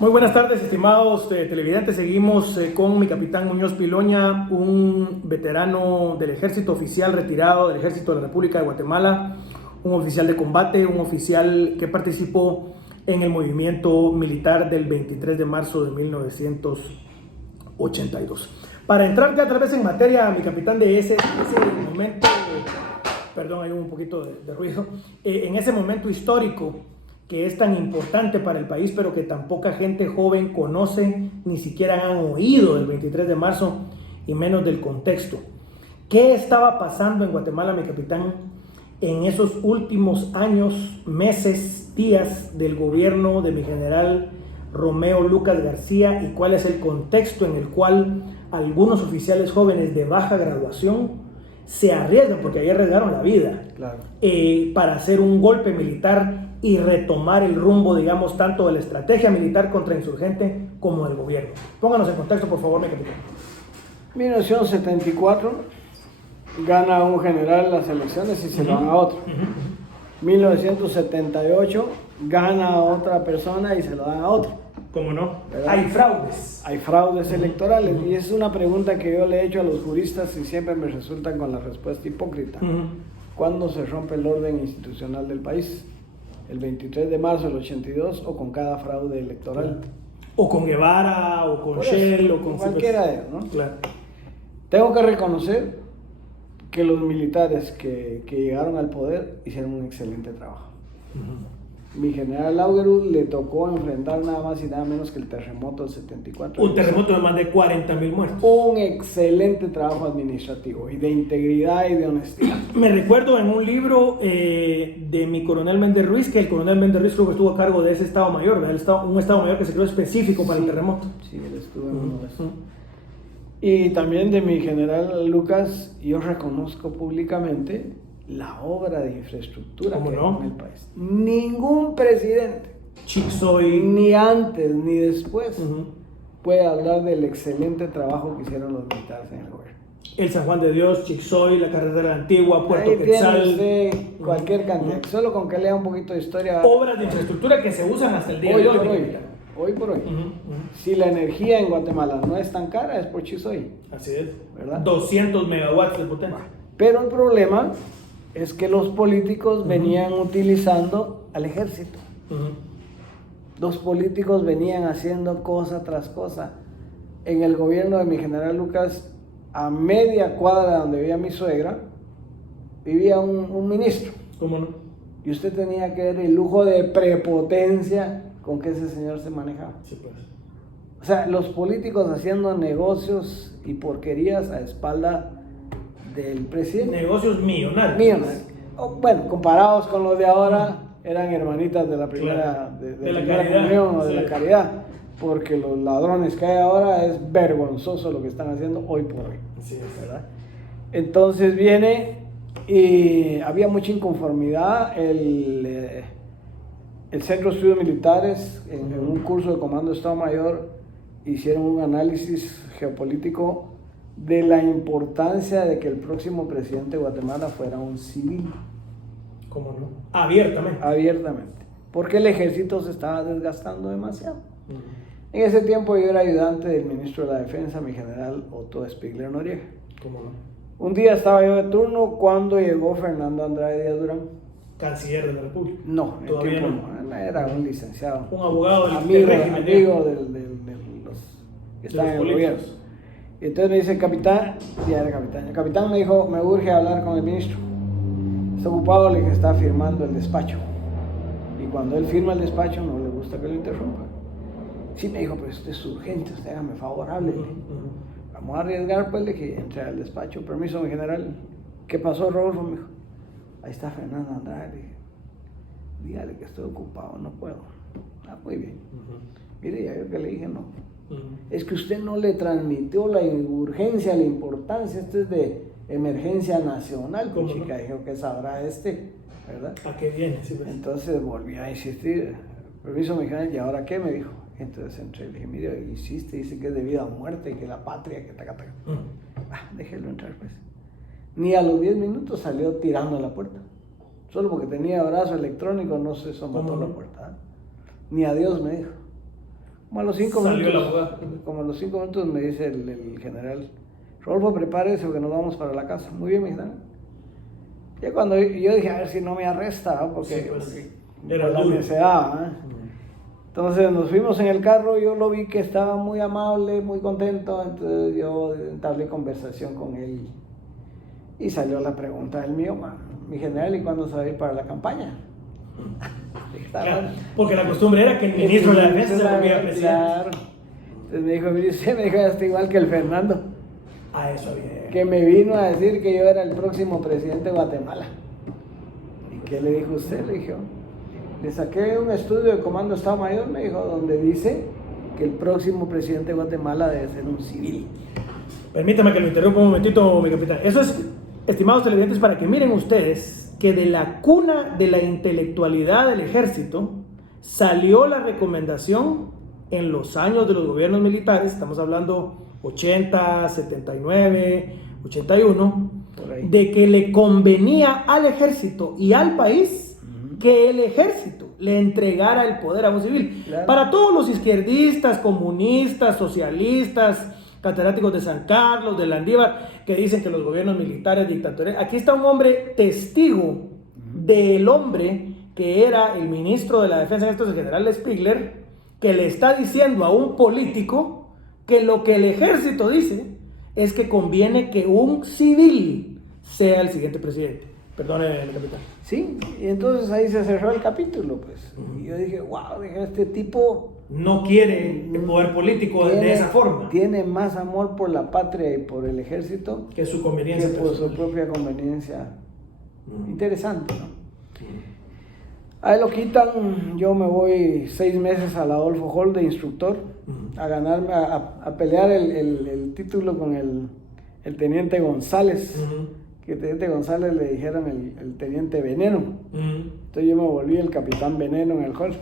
Muy buenas tardes, estimados televidentes. Seguimos con mi capitán Muñoz Piloña, un veterano del ejército, oficial retirado del ejército de la República de Guatemala, un oficial de combate, un oficial que participó en el movimiento militar del 23 de marzo de 1982. Para entrar ya otra vez en materia, mi capitán, de ese momento, perdón, hay un poquito de ruido, en ese momento histórico que es tan importante para el país, pero que tan poca gente joven conoce, ni siquiera han oído del 23 de marzo y menos del contexto. ¿Qué estaba pasando en Guatemala, mi capitán, en esos últimos años, meses, días del gobierno de mi general Romeo Lucas García, y cuál es el contexto en el cual algunos oficiales jóvenes de baja graduación se arriesgan, porque ahí arriesgaron la vida, claro, para hacer un golpe militar y retomar el rumbo, digamos, tanto de la estrategia militar contrainsurgente como del gobierno? Pónganos en contexto, por favor, mi capitán. 1974 gana un general las elecciones y se lo dan a otro. 1978 gana a otra persona y se lo dan a otro. ¿Cómo no? ¿Verdad? Hay fraudes. Hay fraudes electorales, y es una pregunta que yo le he hecho a los juristas y siempre me resultan con la respuesta hipócrita. ¿Cuándo se rompe el orden institucional del país? ¿El 23 de marzo del 82 o con cada fraude electoral? O con Guevara, o con Shell, o con cualquiera de ellos, ¿no? Claro. Tengo que reconocer que los militares que llegaron al poder hicieron un excelente trabajo. Mi general Laugerud le tocó enfrentar nada más y nada menos que el terremoto del 74. Un terremoto de más de 40,000 muertos. Un excelente trabajo administrativo y de integridad y de honestidad. Me recuerdo en un libro de mi coronel Méndez Ruiz, que el coronel Méndez Ruiz creo que estuvo a cargo de ese Estado Mayor, un Estado Mayor que se creó específico para el terremoto. Sí, él estuvo en uno de esos. Y también de mi general Lucas, yo reconozco públicamente la obra de infraestructura que hay en el país. Ningún presidente, Chixoy, ni antes ni después, puede hablar del excelente trabajo que hicieron los militares en el gobierno. El San Juan de Dios, Chixoy, la carretera antigua, Puerto Quetzal. Cualquier cantidad, solo con que lea un poquito de historia. Obras de infraestructura que se usan hasta el día de hoy. Hoy por hoy. Si la energía en Guatemala no es tan cara, es por Chixoy. Así es. ¿Verdad? 200 megawatts de potencia. Pero el problema es que los políticos venían utilizando al ejército. Los políticos venían haciendo cosa tras cosa. En el gobierno de mi general Lucas, a media cuadra donde vivía mi suegra, vivía un ministro. ¿Cómo no? Y usted tenía que ver el lujo de prepotencia con que ese señor se manejaba. Sí, pues. O sea, los políticos haciendo negocios y porquerías a espalda del presidente. Negocios millonarios. Bueno, comparados con los de ahora, eran hermanitas de la primera, claro, de la primera comunión o sí, de la caridad, porque los ladrones que hay ahora es vergonzoso lo que están haciendo hoy por hoy. Sí, ¿verdad? Entonces viene y había mucha inconformidad. El Centro de Estudios Militares, en un curso de Comando de Estado Mayor, hicieron un análisis geopolítico de la importancia de que el próximo presidente de Guatemala fuera un civil. ¿Cómo no? Abiertamente. Abiertamente. Porque el ejército se estaba desgastando demasiado. En ese tiempo yo era ayudante del ministro de la Defensa, mi general Otto Spiegler Noriega. ¿Cómo no? Un día estaba yo de turno cuando llegó Fernando Andrade Díaz Durán. Canciller de la República. No, todavía no. Era un licenciado. Un abogado del amigo régimen. De los que estaban en el gobierno. Y entonces me dice, capitán, ya era capitán. El capitán me dijo, me urge hablar con el ministro. Está ocupado, le dije, está firmando el despacho. Y cuando él firma el despacho, no le gusta que lo interrumpa. Sí, me dijo, pero esto es urgente, usted hágame favorable. Vamos a arriesgar, pues, de que entre al despacho. Permiso, mi general. ¿Qué pasó, Rodolfo? Me dijo, ahí está Fernando Andrade. Dígale que estoy ocupado, no puedo. Ah, muy bien. Mire, ya yo que le dije no. Es que usted no le transmitió la urgencia, la importancia. Esto es de emergencia nacional. Pues, chica, dijo que sabrá ¿verdad? ¿A qué viene? Sí, pues. Entonces volví a insistir. Permiso, mi general, ¿y ahora qué? Me dijo. Entonces entré y le dije, mire, insiste, dice que es de vida o muerte y que la patria, que taca. Déjelo entrar, pues. Ni a los 10 minutos salió tirando a la puerta. Solo porque tenía brazo electrónico no se somató la puerta. Ni adiós me dijo. Como a los 5 Salió minutos. el abogado. Como a los 5 minutos me dice el general, Rodolfo, prepárese porque nos vamos para la casa. Muy bien, mi general. Ya cuando yo dije, a ver si no me arresta, ¿no? Porque, Sí, pues, porque era por la duro. necedad, ¿eh? Entonces nos fuimos en el carro, yo lo vi que estaba muy amable, muy contento, entonces yo entablé conversación con él y salió la pregunta del mío, mi general, ¿y cuándo se va a ir para la campaña? Claro, porque la costumbre era que el ministro de la defensa se volvía presidente. Claro. Entonces me dijo, mire, usted me dijo, ya está igual que el Fernando, Ah, eso había. que me vino a decir que yo era el próximo presidente de Guatemala. ¿Y qué le dijo usted? Le dije, le saqué un estudio de Comando Estado Mayor, me dijo, donde dice que el próximo presidente de Guatemala debe ser un civil. Permítame que lo interrumpa un momentito, mi capitán. Eso es, estimados televidentes, para que miren ustedes que de la cuna de la intelectualidad del ejército salió la recomendación en los años de los gobiernos militares, estamos hablando 80, 79, 81, Por ahí. de que le convenía al ejército y al país que el ejército le entregara el poder a un civil. Claro. Para todos los izquierdistas, comunistas, socialistas, catedráticos de San Carlos, de Landívar, que dicen que los gobiernos militares dictatoriales, aquí está un hombre testigo del hombre que era el ministro de la defensa, esto es el general Spiegler, que le está diciendo a un político que lo que el ejército dice es que conviene que un civil sea el siguiente presidente. Perdone, capitán. Sí, y entonces ahí se cerró el capítulo, pues. Y yo dije, wow, dije, este tipo No quiere el poder político de esa forma. Tiene más amor por la patria y por el ejército Que su que conveniencia por su personal. propia conveniencia. Interesante, ¿no? Ahí lo quitan, yo me voy 6 meses al Adolfo Hall de instructor a ganarme, a pelear el título con el teniente González. Que el teniente González le dijeron el teniente Veneno. Entonces yo me volví el capitán Veneno en el hall.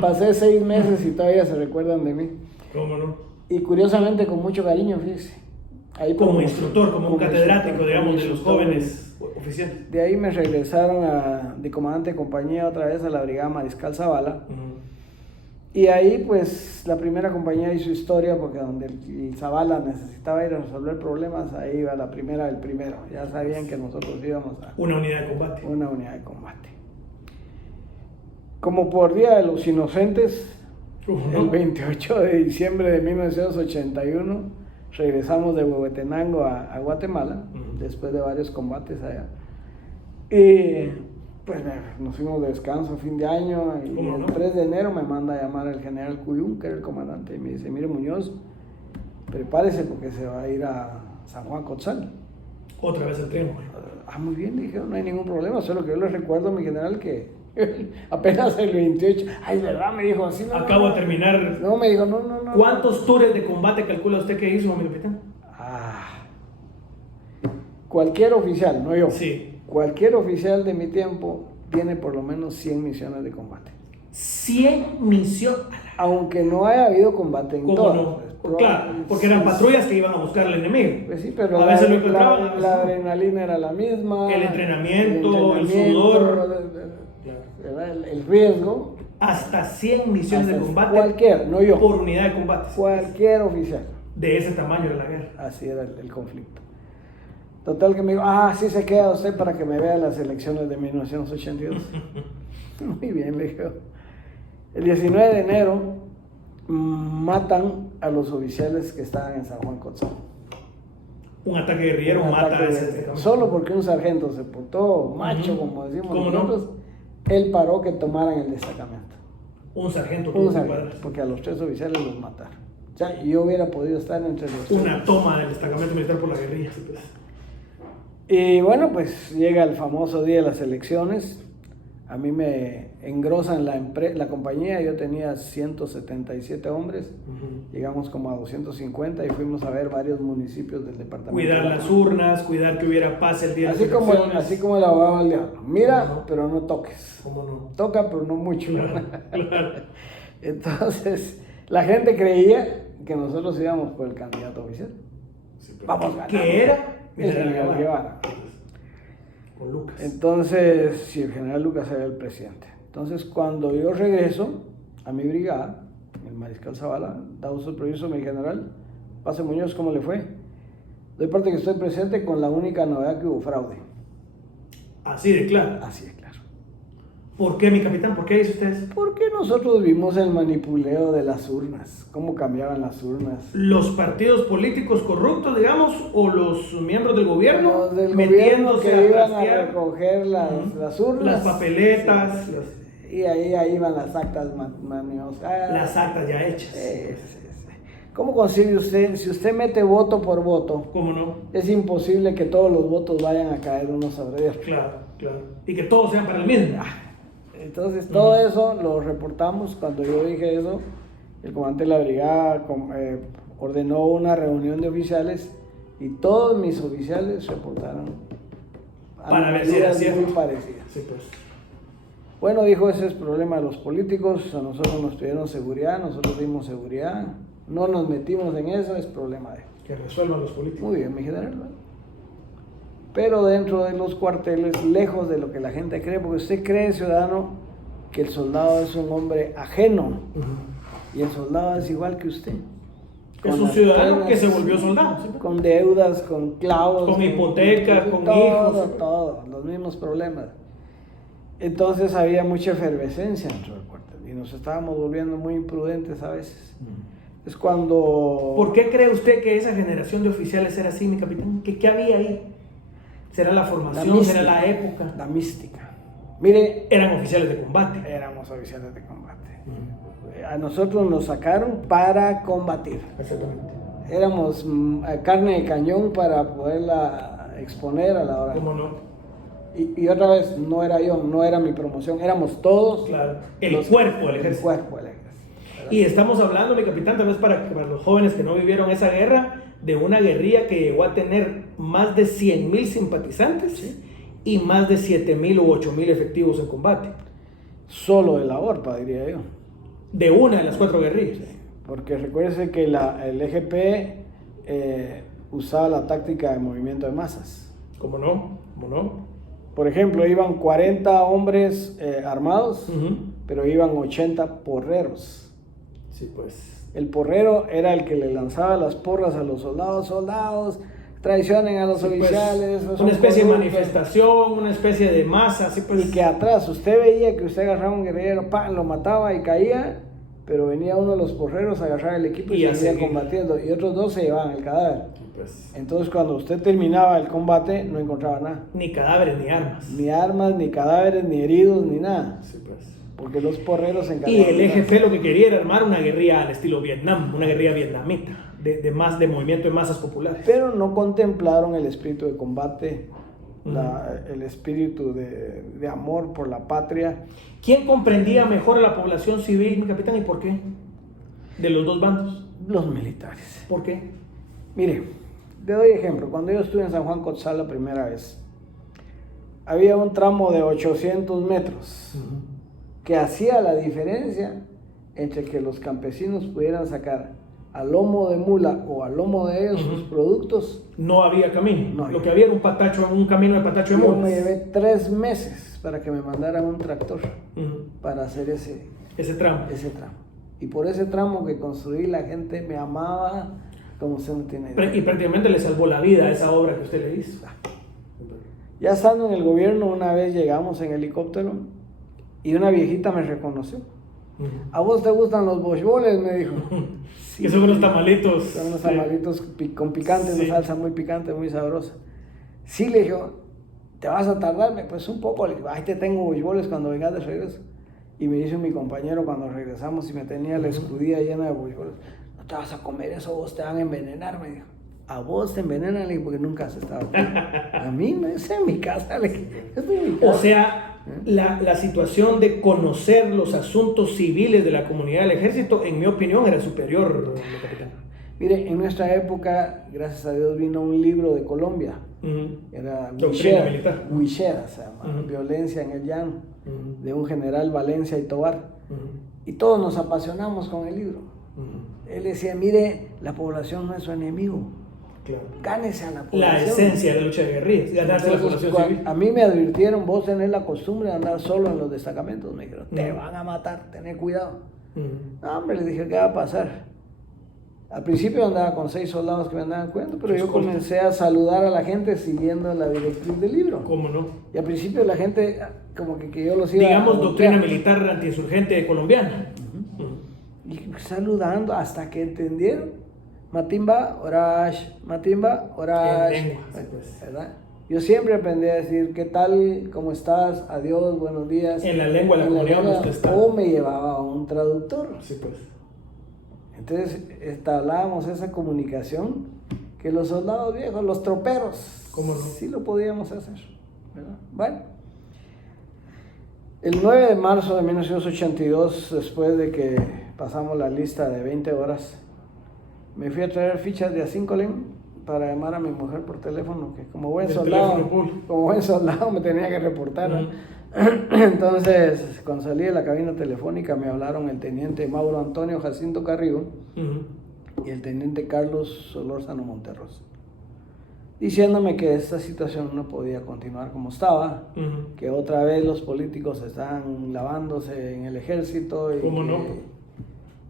Pasé 6 meses y todavía se recuerdan de mí. ¿Cómo no? Y curiosamente con mucho cariño, fíjese. Ahí Como instructor, como un catedrático, instructor, digamos, como de los instructor. jóvenes oficiales. De ahí me regresaron de comandante de compañía otra vez a la brigada Mariscal Zavala. Y ahí pues la primera compañía hizo historia porque donde el Zavala necesitaba ir a resolver problemas, ahí iba la primera del primero. Ya sabían que nosotros íbamos a Una unidad de combate. una unidad de combate. Como por Día de los Inocentes, el 28 de diciembre de 1981, regresamos de Huehuetenango a Guatemala, después de varios combates allá. Y pues nos fuimos de descanso fin de año y ¿Cómo no? el 3 de enero me manda a llamar el general Cuyún, que era el comandante, y me dice, mire Muñoz, prepárese porque se va a ir a San Juan Cotzal. Otra vez el triángulo. Muy bien, dije, no hay ningún problema, solo que yo les recuerdo a mi general que apenas el 28, ay, ¿verdad? Me dijo así. No, Acabo no, de terminar. No, me dijo, no. ¿Cuántos tours de combate calcula usted que hizo, mi capitán? Cualquier oficial, no yo. Sí. Cualquier oficial de mi tiempo tiene por lo menos 100 misiones de combate. 100 misiones. Aunque no haya habido combate en ¿Cómo todas. no? Pues, Claro, porque eran patrullas que iban a buscar al enemigo. Pues sí, pero a veces lo encontraban. la adrenalina era la misma. El entrenamiento, el sudor. El riesgo. Hasta 100 misiones de Hasta combate. cualquier, no yo. Por unidad de combate. Cualquier oficial. De ese tamaño era la guerra. Así era el conflicto. Total que me dijo, sí se queda usted para que me vea las elecciones de 1982. Muy bien, le dije. El 19 de enero matan a los oficiales que estaban en San Juan Cotzal. Un ataque guerrillero Un mata ataque a ese de- destacamento. Solo porque un sargento se portó macho, como decimos ¿Cómo no? nosotros, él paró que tomaran el destacamento. Un sargento Un tuvo que sargento, parar. porque a los 3 oficiales los mataron. O sea, yo hubiera podido estar entre los 3. Una toma del destacamento militar por la guerrilla. Sí, pues. Y bueno, pues llega el famoso día de las elecciones. A mí me engrosan la compañía, yo tenía 177 hombres, llegamos como a 250 y fuimos a ver varios municipios del departamento. Cuidar las urnas, cuidar que hubiera paz el día de Así las como, elecciones. así como el abogado del diablo. Mira, ¿Cómo no? pero no toques. ¿Cómo no? Toca, pero no mucho. Claro. Entonces, la gente creía que nosotros íbamos por el candidato oficial. Sí, pero Vamos ganando. ¿Qué era? El general Guevara. Con Lucas. Entonces, sí, el general Lucas era el presidente. Entonces, cuando yo regreso a mi brigada, el mariscal Zavala, dado su permiso, mi general, pase Muñoz, ¿cómo le fue? Doy parte que estoy presente con la única novedad que hubo fraude. Así de claro. Así de claro. ¿Por qué, mi capitán? ¿Por qué dice ustedes? Porque nosotros vimos el manipuleo de las urnas, cómo cambiaban las urnas. ¿Los partidos políticos corruptos, digamos, o los miembros del gobierno? Los del gobierno que iban a trastear recoger las urnas. las papeletas, Sí. Y ahí iban las actas maniosas. las actas ya hechas. Sí. ¿Cómo consigue usted, si usted mete voto por voto, ¿Cómo no? es imposible que todos los votos vayan a caer unos sobre otros? Claro. Y que todos sean para el mismo. Entonces todo eso lo reportamos. Cuando yo dije eso, el comandante de la brigada ordenó una reunión de oficiales y todos mis oficiales reportaron Para ver si era medidas cierto. muy parecidas. Sí, pues. Bueno, dijo, ese es problema de los políticos, a nosotros nos pidieron seguridad, nosotros dimos seguridad, no nos metimos en eso, es problema de ellos. Que resuelvan los políticos. Muy bien, mi general. ¿No? Pero dentro de los cuarteles, lejos de lo que la gente cree, porque usted cree, ciudadano, que el soldado es un hombre ajeno, y el soldado es igual que usted. Es un las ciudadano penas, que se volvió soldado. ¿Sí? con deudas, con clavos, Con hipotecas, con hijos. Todo, los mismos problemas. Entonces había mucha efervescencia dentro del cuartel y nos estábamos volviendo muy imprudentes a veces. Es cuando... ¿Por qué cree usted que esa generación de oficiales era así, mi capitán? ¿Qué había ahí? ¿Será la formación? ¿Será la época? La mística. Mire, Eran oficiales de combate. éramos oficiales de combate. A nosotros nos sacaron para combatir. Exactamente. Éramos carne de cañón para poderla exponer a la hora. ¿Cómo no? Y otra vez, no era yo, no era mi promoción, éramos todos. Claro. El cuerpo del El ejército. cuerpo del ejército. Y estamos hablando, mi capitán, tal vez para los jóvenes que no vivieron esa guerra, de una guerrilla que llegó a tener más de 100,000 simpatizantes y más de 7,000 u 8,000 efectivos en combate. Solo de la ORPA, diría yo. De una de las 4 guerrillas. Porque recuérdese que el EGP usaba la táctica de movimiento de masas. ¿Cómo no? ¿Cómo no? Por ejemplo, iban 40 hombres armados, Ujú. pero iban 80 porreros. Sí, pues. El porrero era el que le lanzaba las porras a los soldados, traicionen a los Sí, pues, oficiales. son una especie de corruptos. manifestación, una especie de masa, sí, pues. Y que atrás usted veía que usted agarraba un guerrillero, ¡pam!, lo mataba y caía, pero venía uno de los porreros a agarrar el equipo y a seguía seguir combatiendo, y otros dos se llevaban el cadáver. Sí, pues. Entonces cuando usted terminaba el combate no encontraba nada, Ni cadáveres ni armas. ni armas, ni cadáveres, ni heridos, ni nada, Sí, pues. porque los porreros se Y encargaban. el EGP lo que quería era armar una guerrilla al estilo Vietnam, una guerrilla vietnamita, de movimiento de masas populares. Pero no contemplaron el espíritu de combate, el espíritu de amor por la patria. ¿Quién comprendía mejor a la población civil, mi capitán, y por qué? De los dos bandos. Los militares. ¿Por qué? Mire, le doy ejemplo. Cuando yo estuve en San Juan Cotzal la primera vez, había un tramo de 800 metros que hacía la diferencia entre que los campesinos pudieran sacar a lomo de mula o a lomo de ellos sus productos. No había camino. No había. Lo que había era un camino de patacho de Yo mulas. me llevé 3 meses para que me mandaran un tractor Ujú. para hacer ese Tramo. tramo. Y por ese tramo que construí, la gente me amaba como usted no tiene idea. Y prácticamente le salvó la vida a esa obra que usted le hizo. Ya estando en el gobierno, una vez llegamos en helicóptero y una viejita me reconoció. Ujú. ¿A vos te gustan los bochboles?, me dijo. Que son unos tamalitos. Son unos Sí. tamalitos con picante, Sí. una salsa muy picante, muy sabrosa. Sí, le dije, ¿te vas a tardarme? Pues un poco. Le dije, ahí te tengo bochboles cuando vengas de regreso. Y me dice mi compañero cuando regresamos y me tenía la escudilla llena de bochboles. No te vas a comer eso, vos te van a envenenar, me dijo. A vos te envenenan, le dije, porque nunca has estado aquí. A mí, no es en mi casa, le dije. Estoy en mi casa. O sea, la situación de conocer los asuntos civiles de la comunidad del ejército, en mi opinión, era superior, mi capitán. Mire, en nuestra época, gracias a Dios, vino un libro de Colombia. Ujú. Era Doctrina militar. Huichera se llama, Violencia en el Llano, Ujú. de un general Valencia y Tobar. Ujú. Y todos nos apasionamos con el libro. Ujú. Él decía, mire, la población no es su enemigo, Claro. gánese a la La población. esencia de la lucha de guerrillas, ganarse a la Entonces, población civil. a mí me advirtieron, vos tenés la costumbre de andar solo en los destacamentos, me dijeron, te van a matar, tened cuidado. No, hombre, le dije, ¿qué va a pasar? Al principio andaba con 6 soldados que me andaban cuidando, pero yo comencé a saludar a la gente siguiendo la directriz del libro. ¿Cómo no? Y al principio la gente, como que yo los iba digamos, a doctrina militar antiinsurgente colombiana. Y saludando hasta que entendieron. Matimba, orash, Matimba, orash. En lengua, sí, pues. ¿Verdad? Yo siempre aprendí a decir, ¿qué tal? ¿Cómo estás? Adiós, buenos días. En la lengua de la comunidad usted está. O me llevaba a un traductor. Sí, pues. Entonces, establecíamos esa comunicación que los soldados viejos, los troperos, ¿cómo no? Sí lo podíamos hacer, ¿verdad? Bueno, el 9 de marzo de 1982, después de que pasamos la lista de 20 horas, me fui a traer fichas de Asyncolen para llamar a mi mujer por teléfono, que como buen soldado me tenía que reportar, ¿no? Entonces, cuando salí de la cabina telefónica, me hablaron el teniente Mauro Antonio Jacinto Carrigo y el teniente Carlos Solórzano Monterros, diciéndome que esta situación no podía continuar como estaba, que otra vez los políticos estaban lavándose en el ejército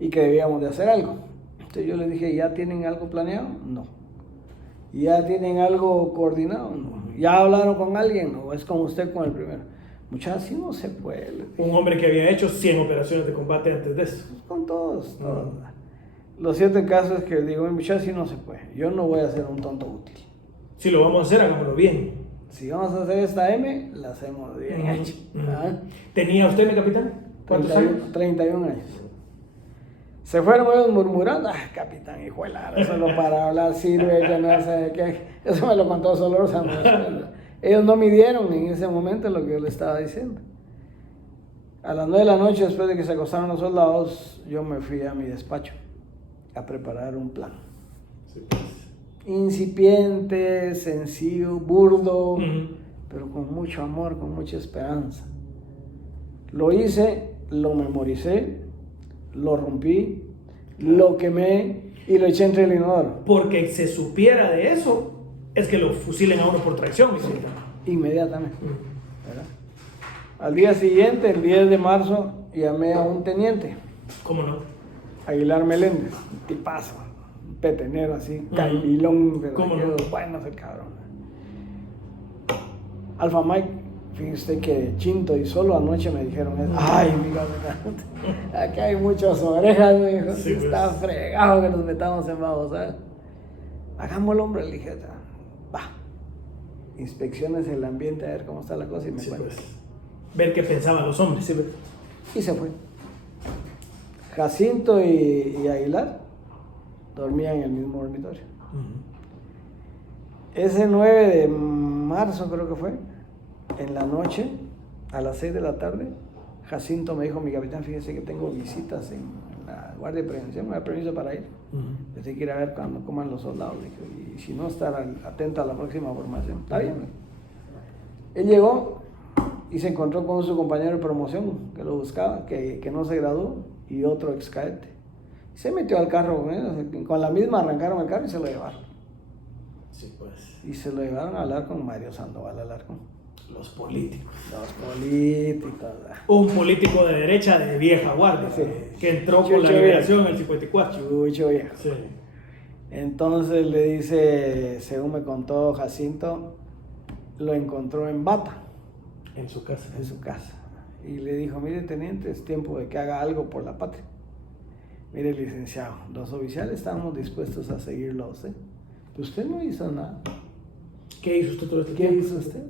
y que debíamos de hacer algo. Entonces yo le dije, ¿ya tienen algo planeado? No. ¿Ya tienen algo coordinado? No. ¿Ya hablaron con alguien? ¿O es con usted con el primero? Muchachos, así no se puede. Un hombre que había hecho 100 operaciones de combate antes de eso. Con todos. Lo cierto del caso es que digo, muchachos, así no se puede. Yo no voy a ser un tonto útil. Si lo vamos a hacer, hagámoslo bien. Si vamos a hacer esta M, la hacemos bien hecha. ¿Tenía usted, mi capitán? ¿Cuántos años? 31 años. Se fueron ellos murmurando, capitán, hijo de la, solo para hablar sirve, que no sé qué. Eso me lo contó Solórzano. Ellos no midieron en ese momento lo que yo les estaba diciendo. A las 9 de la noche, después de que se acostaron los soldados, yo me fui a mi despacho a preparar un plan. Sí, pues. Incipiente, sencillo, burdo, pero con mucho amor, con mucha esperanza. Lo hice, lo memoricé, lo rompí, lo quemé y lo eché entre el inodoro. Porque se supiera de eso, es que lo fusilen a uno por traición, mi capitán. Inmediatamente. ¿Verdad? Al día siguiente, el 10 de marzo, llamé a un teniente. ¿Cómo no? Aguilar Meléndez, un tipazo, un petenero así, cailón, ¿cómo no? Bueno, ese cabrón. Alfa Mike, fíjese que Chinto y solo anoche me dijeron, ay, mi capitán, aquí hay muchas orejas, me dijo, sí, está pues. Fregado que nos metamos en babosadas. Hagámoslo, hombre, le dije, va, inspecciones el ambiente, a ver cómo está la cosa y me cuenta. Pues. Ver qué pensaban los hombres, sí. Y se fue. Jacinto y Aguilar dormían en el mismo dormitorio. Ese 9 de marzo creo que fue, en la noche, a las 6 de la tarde, Jacinto me dijo, mi capitán, fíjese que tengo visitas en la Guardia de Prevención, me da permiso para ir. Tengo que ir a ver cuando coman los soldados, y si no, estar atento a la próxima formación. Está bien. Él llegó y se encontró con su compañero de promoción que lo buscaba, que no se graduó, y otro ex cadete. Se metió al carro con él, con la misma arrancaron el carro y se lo llevaron. Sí, pues. Y se lo llevaron a hablar con Mario Sandoval Alarcón. Los políticos. Un político de derecha de vieja guardia, sí. Que entró con la liberación en el 54. Chucho viejo. Sí. Entonces le dice, según me contó Jacinto, lo encontró en Bata. En su casa. En su casa. Y le dijo, mire teniente, es tiempo de que haga algo por la patria. Mire licenciado, los oficiales estamos dispuestos a seguirlo a usted. Usted no hizo nada. ¿Qué hizo usted todo este tiempo? ¿Qué hizo usted?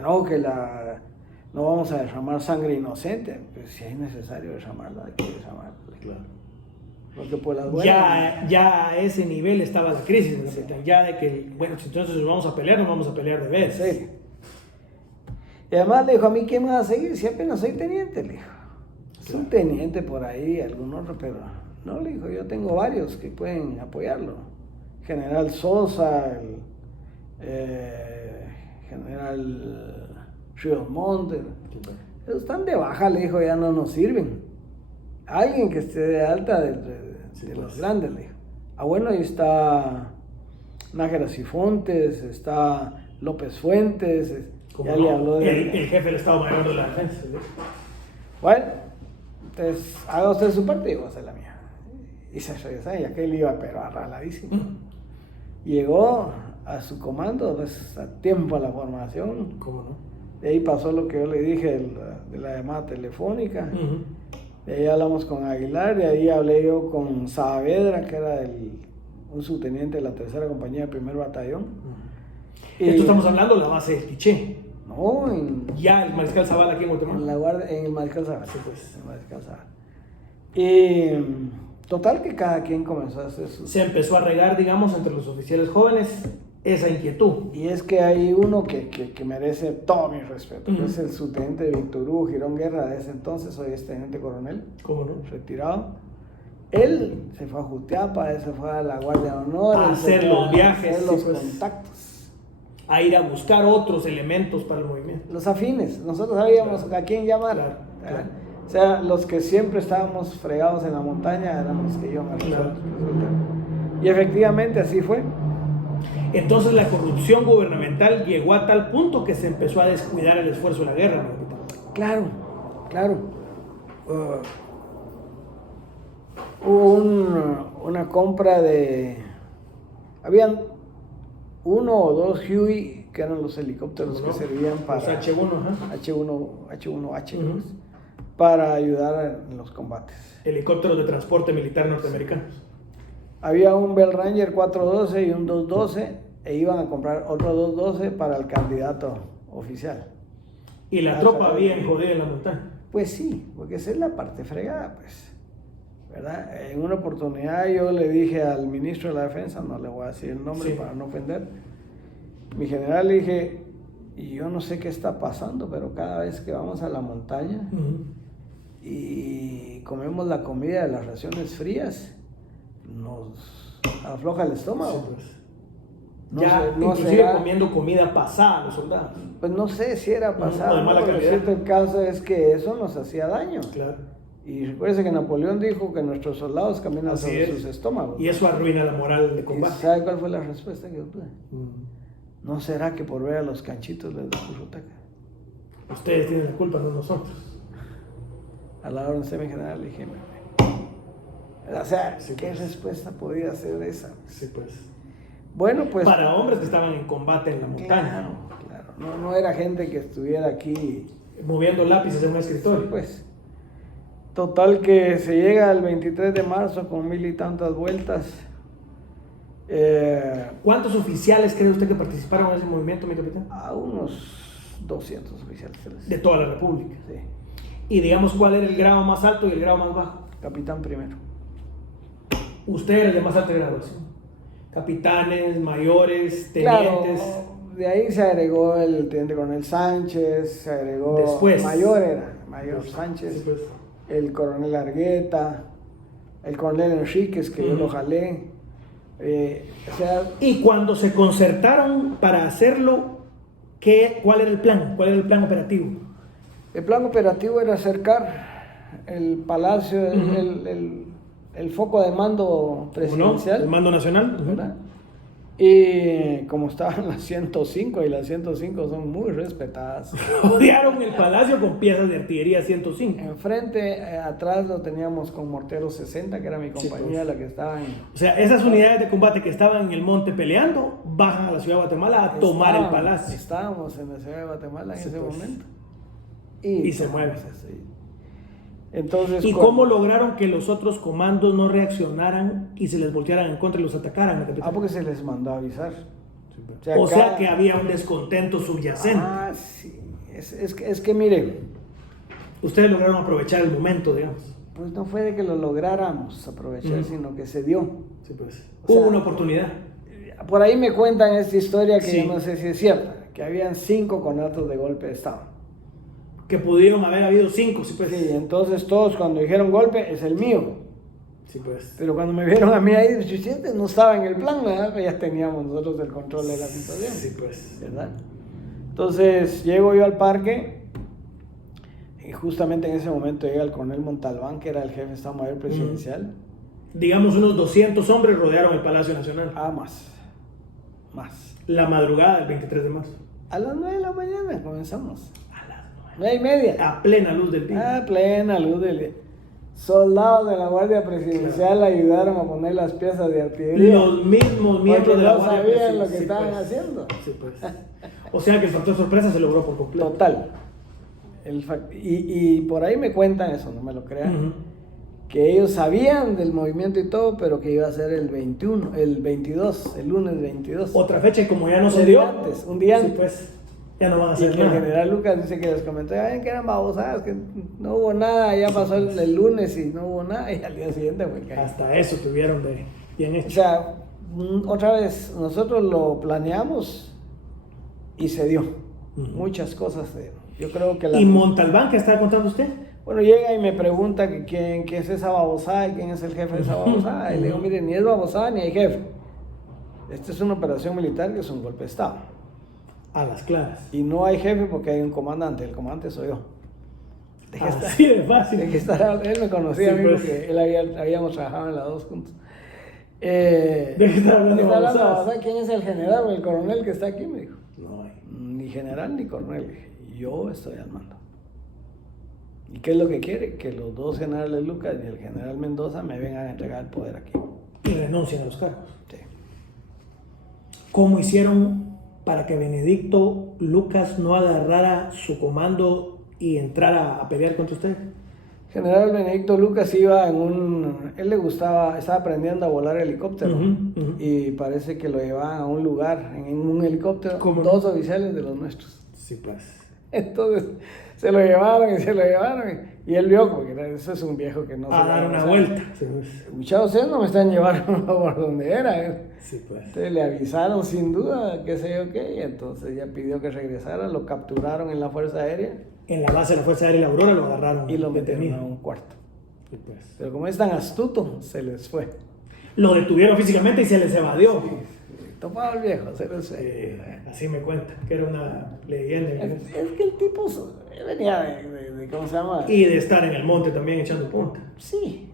No, que no vamos a derramar sangre inocente. Pues si es necesario derramarla, hay que derramarla. Claro. Porque por las buenas... Ya a ese nivel estaba la crisis, sí. Ya de que, bueno, si entonces nos vamos a pelear de vez. Sí. Y además le dijo, a mí, ¿quién me va a seguir? Si apenas soy teniente, le dijo. Es un teniente por ahí, algún otro, pero no, le dijo, yo tengo varios que pueden apoyarlo. General Sosa, General Ríos Monte. Ellos están de baja, le dijo, ya no nos sirven. Alguien que esté de alta de los grandes, le dijo. Bueno, ahí está Nájera Cifontes, está López Fuentes. Ya le habló el jefe del Estado Mayor de la Defensa. ¿Sí? Bueno, Entonces, haga usted su parte y yo voy a hacer la mía. Y se regresó, y aquel iba, pero arraladísimo. Llegó a su comando, pues, a tiempo a la formación. ¿Cómo no? De ahí pasó lo que yo le dije de la llamada telefónica. De ahí hablamos con Aguilar, de ahí hablé yo con Saavedra, que era un subteniente de la 3ª compañía del 1er batallón. Esto estamos hablando de la base del Quiché. No, Ya el Mariscal Zavala aquí en Guatemala. En el Mariscal Zavala. Sí, pues. En el Mariscal Zavala. Y total que cada quien comenzó a hacer su... Se empezó a regar, digamos, entre los oficiales jóvenes esa inquietud. Y es que hay uno que merece todo mi respeto, que es el subteniente Víctor Hugo Girón Guerra de ese entonces, hoy es teniente coronel. ¿Cómo no? Retirado. Él se fue a Jutiapa, él se fue a la Guardia de Honor, a hacer los viajes, hacer los sí, pues, contactos, a ir a buscar otros elementos para el movimiento. los afines. Nosotros sabíamos a quién llamar. Claro. O sea, los que siempre estábamos fregados en la montaña éramos los que iban a resolver. Y efectivamente así fue. Entonces la corrupción gubernamental llegó a tal punto que se empezó a descuidar el esfuerzo de la guerra, ¿no, capitán? Claro. Hubo una compra de... Habían 1 o 2 Huey, que eran los helicópteros que servían para... Los H1, H1H, para ayudar en los combates. Helicópteros de transporte militar norteamericanos. Había un Bell Ranger 412 y un 212, e iban a comprar otro 212 para el candidato oficial. Y la tropa bien jodida en la montaña. Pues sí, porque esa es la parte fregada, pues. ¿Verdad? En una oportunidad yo le dije al ministro de la Defensa, no le voy a decir el nombre para no ofender, mi general le dije, y yo no sé qué está pasando, pero cada vez que vamos a la montaña y comemos la comida de las raciones frías, nos afloja el estómago. Sí, pues. Inclusive comiendo comida pasada los soldados. Pues no sé si era pasada, de mala calidad. Cierto, el caso es que eso nos hacía daño. Claro. Y recuerden que Napoleón dijo que nuestros soldados caminan sobre sus estómagos. Y eso arruina la moral de combate. ¿Y sabe cuál fue la respuesta que yo tuve? ¿No será que por ver a los canchitos les da currutaca? Ustedes tienen la culpa, no nosotros. A la orden de mi general le dije, o sea, sí, ¿qué pues. respuesta podía ser esa? Sí, pues. Bueno, pues... Para hombres que estaban en combate en la montaña. Claro. No era gente que estuviera aquí... moviendo lápices en un escritorio. Sí, pues. Total que se llega el 23 de marzo con 1000 y tantas vueltas. ¿Cuántos oficiales cree usted que participaron en ese movimiento, mi capitán? A unos 200 oficiales. De toda la República. Sí. Y digamos, ¿cuál era el grado más alto y el grado más bajo? Capitán primero. Usted era el de más alta graduación. Capitanes, mayores, tenientes. Claro, de ahí se agregó el teniente coronel Sánchez, se agregó... Después. Mayor Sánchez. Sí, pues. El coronel Argueta, el coronel Enríquez, que yo lo jalé. O sea, y cuando se concertaron para hacerlo, ¿cuál era el plan? ¿Cuál era el plan operativo? El plan operativo era acercar el palacio, el foco de mando presidencial. ¿No? El mando nacional. ¿Verdad? Y como estaban las 105, y las 105 son muy respetadas. Rodearon el palacio con piezas de artillería 105. Enfrente, atrás lo teníamos con morteros 60, que era mi compañía, pues. La que estaba en... O sea, esas unidades de combate que estaban en el monte peleando, bajan a la ciudad de Guatemala a tomar el palacio. Estábamos en la ciudad de Guatemala en ese pues. momento. Y se mueven. Entonces, ¿y cómo lograron que los otros comandos no reaccionaran y se les voltearan en contra y los atacaran? Porque se les mandó a avisar. O sea que había un descontento subyacente. Sí. Es que mire, ustedes lograron aprovechar el momento, digamos. Pues no fue de que lo lográramos aprovechar, sino que se dio. Sí, pues. Hubo una oportunidad. Por ahí me cuentan esta historia que yo no sé si es cierta, que habían 5 conatos de golpe de estado. Que pudieron haber habido 5, sí, pues. Sí, entonces todos cuando dijeron golpe, es el mío. Sí, pues. Pero cuando me vieron a mí ahí, no estaba en el plan, ¿verdad? Ya teníamos nosotros el control de la situación. Sí, pues. ¿Verdad? Entonces llego yo al parque y justamente en ese momento llega el coronel Montalbán, que era el jefe de Estado Mayor Presidencial. Digamos unos 200 hombres rodearon el Palacio Nacional. Más. La madrugada del 23 de marzo. A las 9 de la mañana comenzamos. A las 9:30. A plena luz del día. A plena luz del día. soldados de la Guardia Presidencial ayudaron a poner las piezas de artillería. Los mismos miembros de la no Guardia sabían lo que sí, estaban pues. haciendo. Sí, pues. O sea que el factor sorpresa se logró por completo. Total. Y por ahí me cuentan eso, no me lo crean, Ujú. que ellos sabían del movimiento y todo, pero que iba a ser el 21, el 22, el lunes 22. Otra fecha y como ya no se Un dio. día antes, un día sí, antes. pues, ya no van a Y hacer que el nada. general Lucas dice que les comentó, ven que eran babosadas, que no hubo nada, ya pasó el lunes y no hubo nada, y al día siguiente fue que... Hasta eso tuvieron de bien O hecho. sea, otra vez, nosotros lo planeamos y se dio. Ujú. Muchas cosas se dieron. Yo creo que ¿Y Montalbán qué estaba contando usted? Bueno, llega y me pregunta que quién es esa babosada y quién es el jefe de esa babosada. Y le digo, mire, ni es babosada ni hay jefe. Esta es una operación militar que es un golpe de Estado. A las claras. Y no hay jefe porque hay un comandante. El comandante soy yo. Así de fácil. Él me conocía a Sí, mí pues. porque habíamos trabajado en las dos juntos. ¿De qué está hablando? ¿Está hablando de babosadas? babosada? ¿Quién es el general o el coronel que está aquí? Me dijo. No hay. Ni general ni coronel. Le dije, yo estoy al mando. ¿Y qué es lo que quiere? Que los dos generales Lucas y el general Mendoza me vengan a entregar el poder aquí. Y renuncian a los cargos. Sí. ¿Cómo hicieron para que Benedicto Lucas no agarrara su comando y entrara a pelear contra usted? General Benedicto Lucas iba él le gustaba, estaba aprendiendo a volar helicóptero. Ujú, ujú. Y parece que lo llevaban a un lugar, en un helicóptero, ¿Cómo? 2 oficiales de los nuestros. Sí, pues. Entonces, se lo llevaron. Y él vio, porque eso es un viejo que no A dar una vuelta. Sí, pues. Muchachos, ustedes no me están llevando por donde era. Sí, pues. Entonces le avisaron sin duda, qué sé yo qué, y entonces ya pidió que regresara, lo capturaron en la Fuerza Aérea En la base de la Fuerza Aérea de la Aurora lo agarraron y lo metieron detenido. a un cuarto. Sí, pues. Pero como es tan astuto, se les fue. Lo detuvieron físicamente y se les evadió. Topado el viejo, se les fue. Así me cuenta, que era una leyenda. Es que el tipo venía de ¿cómo se llama? Y de estar en el monte también echando punta. Sí,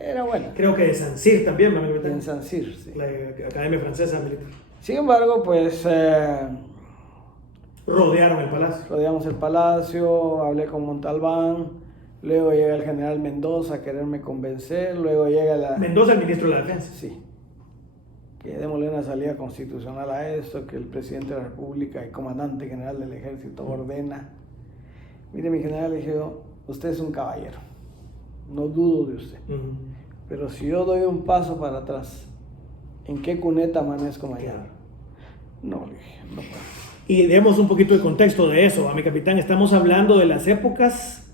era bueno. Creo que de San Cyr también, me acuerdo. En San Cyr, sí. La Academia Francesa Militar. Sin embargo, pues Rodearon el palacio. rodeamos el palacio, hablé con Montalbán, luego llega el general Mendoza a quererme convencer, luego llega la... Mendoza, el ministro de la Defensa. Sí. Que démosle una salida constitucional a esto, que el presidente de la República y comandante general del ejército ordena. Mire, mi general, le dije yo, usted es un caballero, no dudo de usted, Ujú. pero si yo doy un paso para atrás, ¿en qué cuneta amanezco mañana? No, le dije, no puedo. Y demos un poquito de contexto de eso, a mi capitán. Estamos hablando de las épocas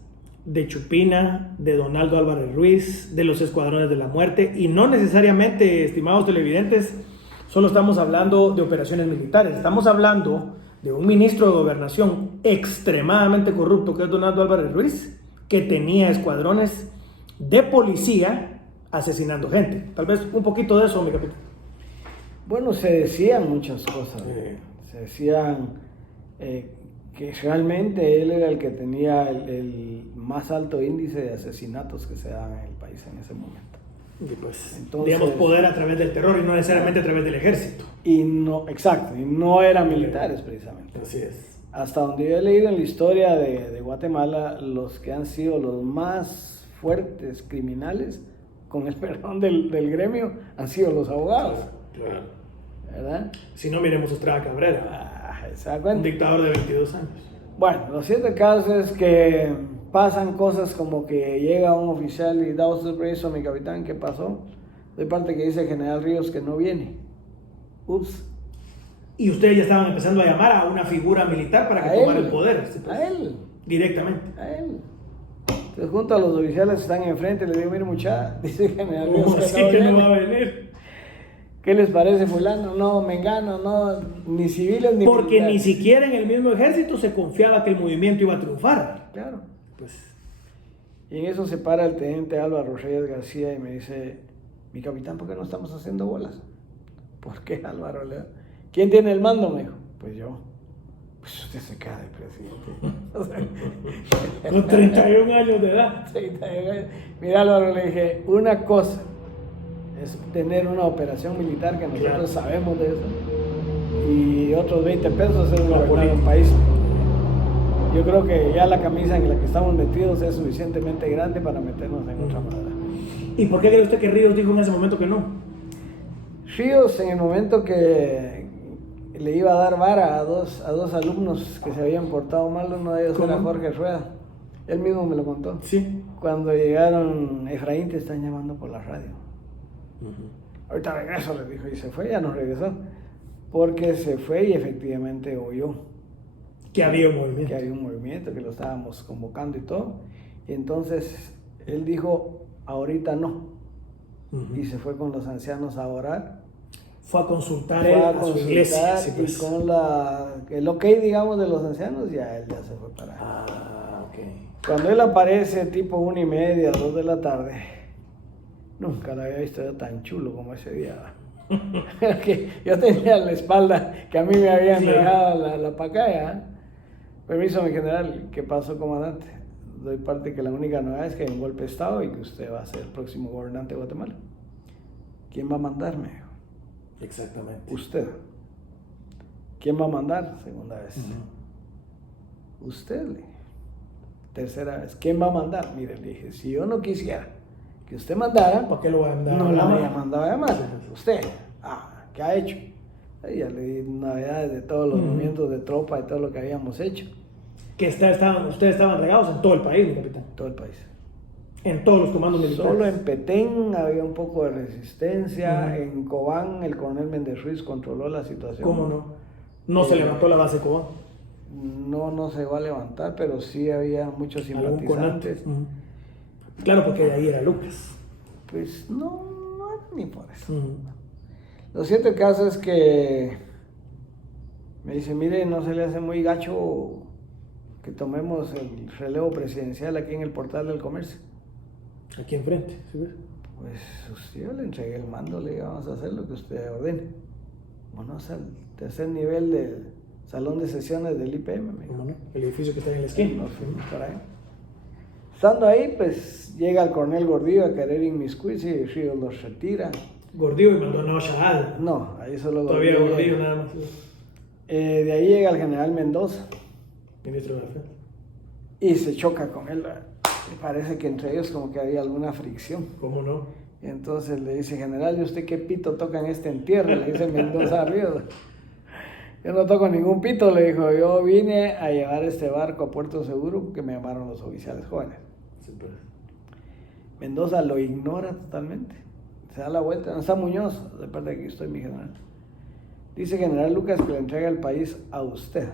de Chupina, de Donaldo Álvarez Ruiz, de los escuadrones de la muerte, y no necesariamente, estimados televidentes, solo estamos hablando de operaciones militares, estamos hablando de un ministro de gobernación extremadamente corrupto que es Donaldo Álvarez Ruiz, que tenía escuadrones de policía asesinando gente. Tal vez un poquito de eso, mi capitán. Bueno, se decían muchas cosas. Se decían que realmente él era el que tenía el más alto índice de asesinatos que se daban en el país en ese momento. Y pues, Entonces, digamos, poder a través del terror y no necesariamente a través del ejército. Y no, exacto, y no eran militares precisamente. Así es. Hasta donde yo he leído en la historia de Guatemala, los que han sido los más fuertes criminales, con el perdón del gremio, han sido los abogados, Claro. ¿verdad? Si no, miremos Estrada Cabrera, ¿Se da un cuenta? dictador de 22 años. Bueno, lo cierto del caso es que pasan cosas como que llega un oficial y da usted preso a mi capitán, ¿qué pasó? De parte que dice el general Ríos que no viene. Ups. Y ustedes ya estaban empezando a llamar a una figura militar para que tomara el poder. ¿Sí, pues? A él. Directamente. A él. Entonces, junto a los oficiales que están enfrente, le digo, mire muchacha, dice el general Ríos ¿Cómo que así no que no viene. va a venir? ¿Qué les parece fulano? No, mengano, no, ni civiles ni Porque militares. ni siquiera en el mismo ejército se confiaba que el movimiento iba a triunfar. Claro. Pues, Y en eso se para el teniente Álvaro Reyes García y me dice, mi capitán, ¿por qué no estamos haciendo bolas? ¿Por qué, Álvaro? ¿Quién tiene el mando? Me dijo, pues yo. Pues usted se cae, presidente. con 31 años de edad. Mira, Álvaro, le dije, una cosa es tener una operación militar que nosotros Claro. sabemos de eso, y otros 20 pesos es La gobernar un política. país. yo creo que ya la camisa en la que estamos metidos es suficientemente grande para meternos en otra madera. ¿Y por qué cree usted que Ríos dijo en ese momento que no? Ríos, en el momento que le iba a dar vara a dos alumnos que se habían portado mal, uno de ellos ¿Cómo? era Jorge Rueda. Él mismo me lo contó. Sí. Cuando llegaron, Efraín, te están llamando por la radio. Ahorita regreso, le dijo, y se fue, ya no regresó. Porque se fue y efectivamente oyó Que había un movimiento. que había un movimiento, que lo estábamos convocando y todo. Y entonces él dijo, ahorita no. Y se fue con los ancianos a orar. Fue a consultar Fue él a a su consultar iglesia. Sí, y pues. con el ok, digamos, de los ancianos, ya él ya se fue para allá. Ah, ok. Cuando él aparece tipo 1:30, 2 de la tarde, nunca lo había visto yo tan chulo como ese día. Que yo tenía la espalda que a mí me habían dejado la pacaya. Permiso, mi general, ¿qué pasó, comandante? Doy parte que la única novedad es que hay un golpe de estado y que usted va a ser el próximo gobernante de Guatemala. ¿Quién va a mandarme? Exactamente. Usted. ¿Quién va a mandar? Segunda vez. Usted. Tercera vez. ¿Quién va a mandar? Mire, le dije, si yo no quisiera que usted mandara, ¿Por qué lo va a mandar? no la había mandado a llamar. Usted. ¿Qué ha hecho? Ahí ya le di novedades de todos los movimientos de tropa y todo lo que habíamos hecho. Que ustedes estaban regados en todo el país, mi capitán. Todo el país. En todos los comandos militares. Solo en Petén había un poco de resistencia. En Cobán, el coronel Méndez Ruiz controló la situación. ¿Cómo no? No se levantó la base Cobán. No se va a levantar, pero sí había muchos simpatizantes. Claro, porque de ahí era Lucas. Pues no era ni por eso. Lo cierto del caso es que me dice, mire, no se le hace muy gacho que tomemos el relevo presidencial aquí en el Portal del Comercio. Aquí enfrente, ¿sí ves? Pues yo le entregué el mando, le dije, vamos a hacer lo que usted ordene. Vámonos al tercer nivel del salón de sesiones del IPM. ¿Cómo no? El edificio que está en la esquina. Nos fuimos para ahí. Estando ahí, pues llega el coronel Gordillo a querer inmiscuirse y Ríos los retira. Gordillo y Maldonado Shahal. No, ahí solo Todavía Gordillo. Gordillo nada más. De ahí llega el general Mendoza Ministro de la Defensa. y se choca con él. Me parece que entre ellos como que había alguna fricción. ¿Cómo no? Y entonces le dice, general, ¿y usted qué pito toca en este entierro? Le dice Mendoza a Ríos. Yo no toco ningún pito, le dijo. Yo vine a llevar este barco a Puerto Seguro porque me llamaron los oficiales jóvenes. Sí, pues. Mendoza lo ignora totalmente. Se da la vuelta. No está Muñoz, de parte de que estoy mi general. Dice general Lucas que le entrega el país a usted.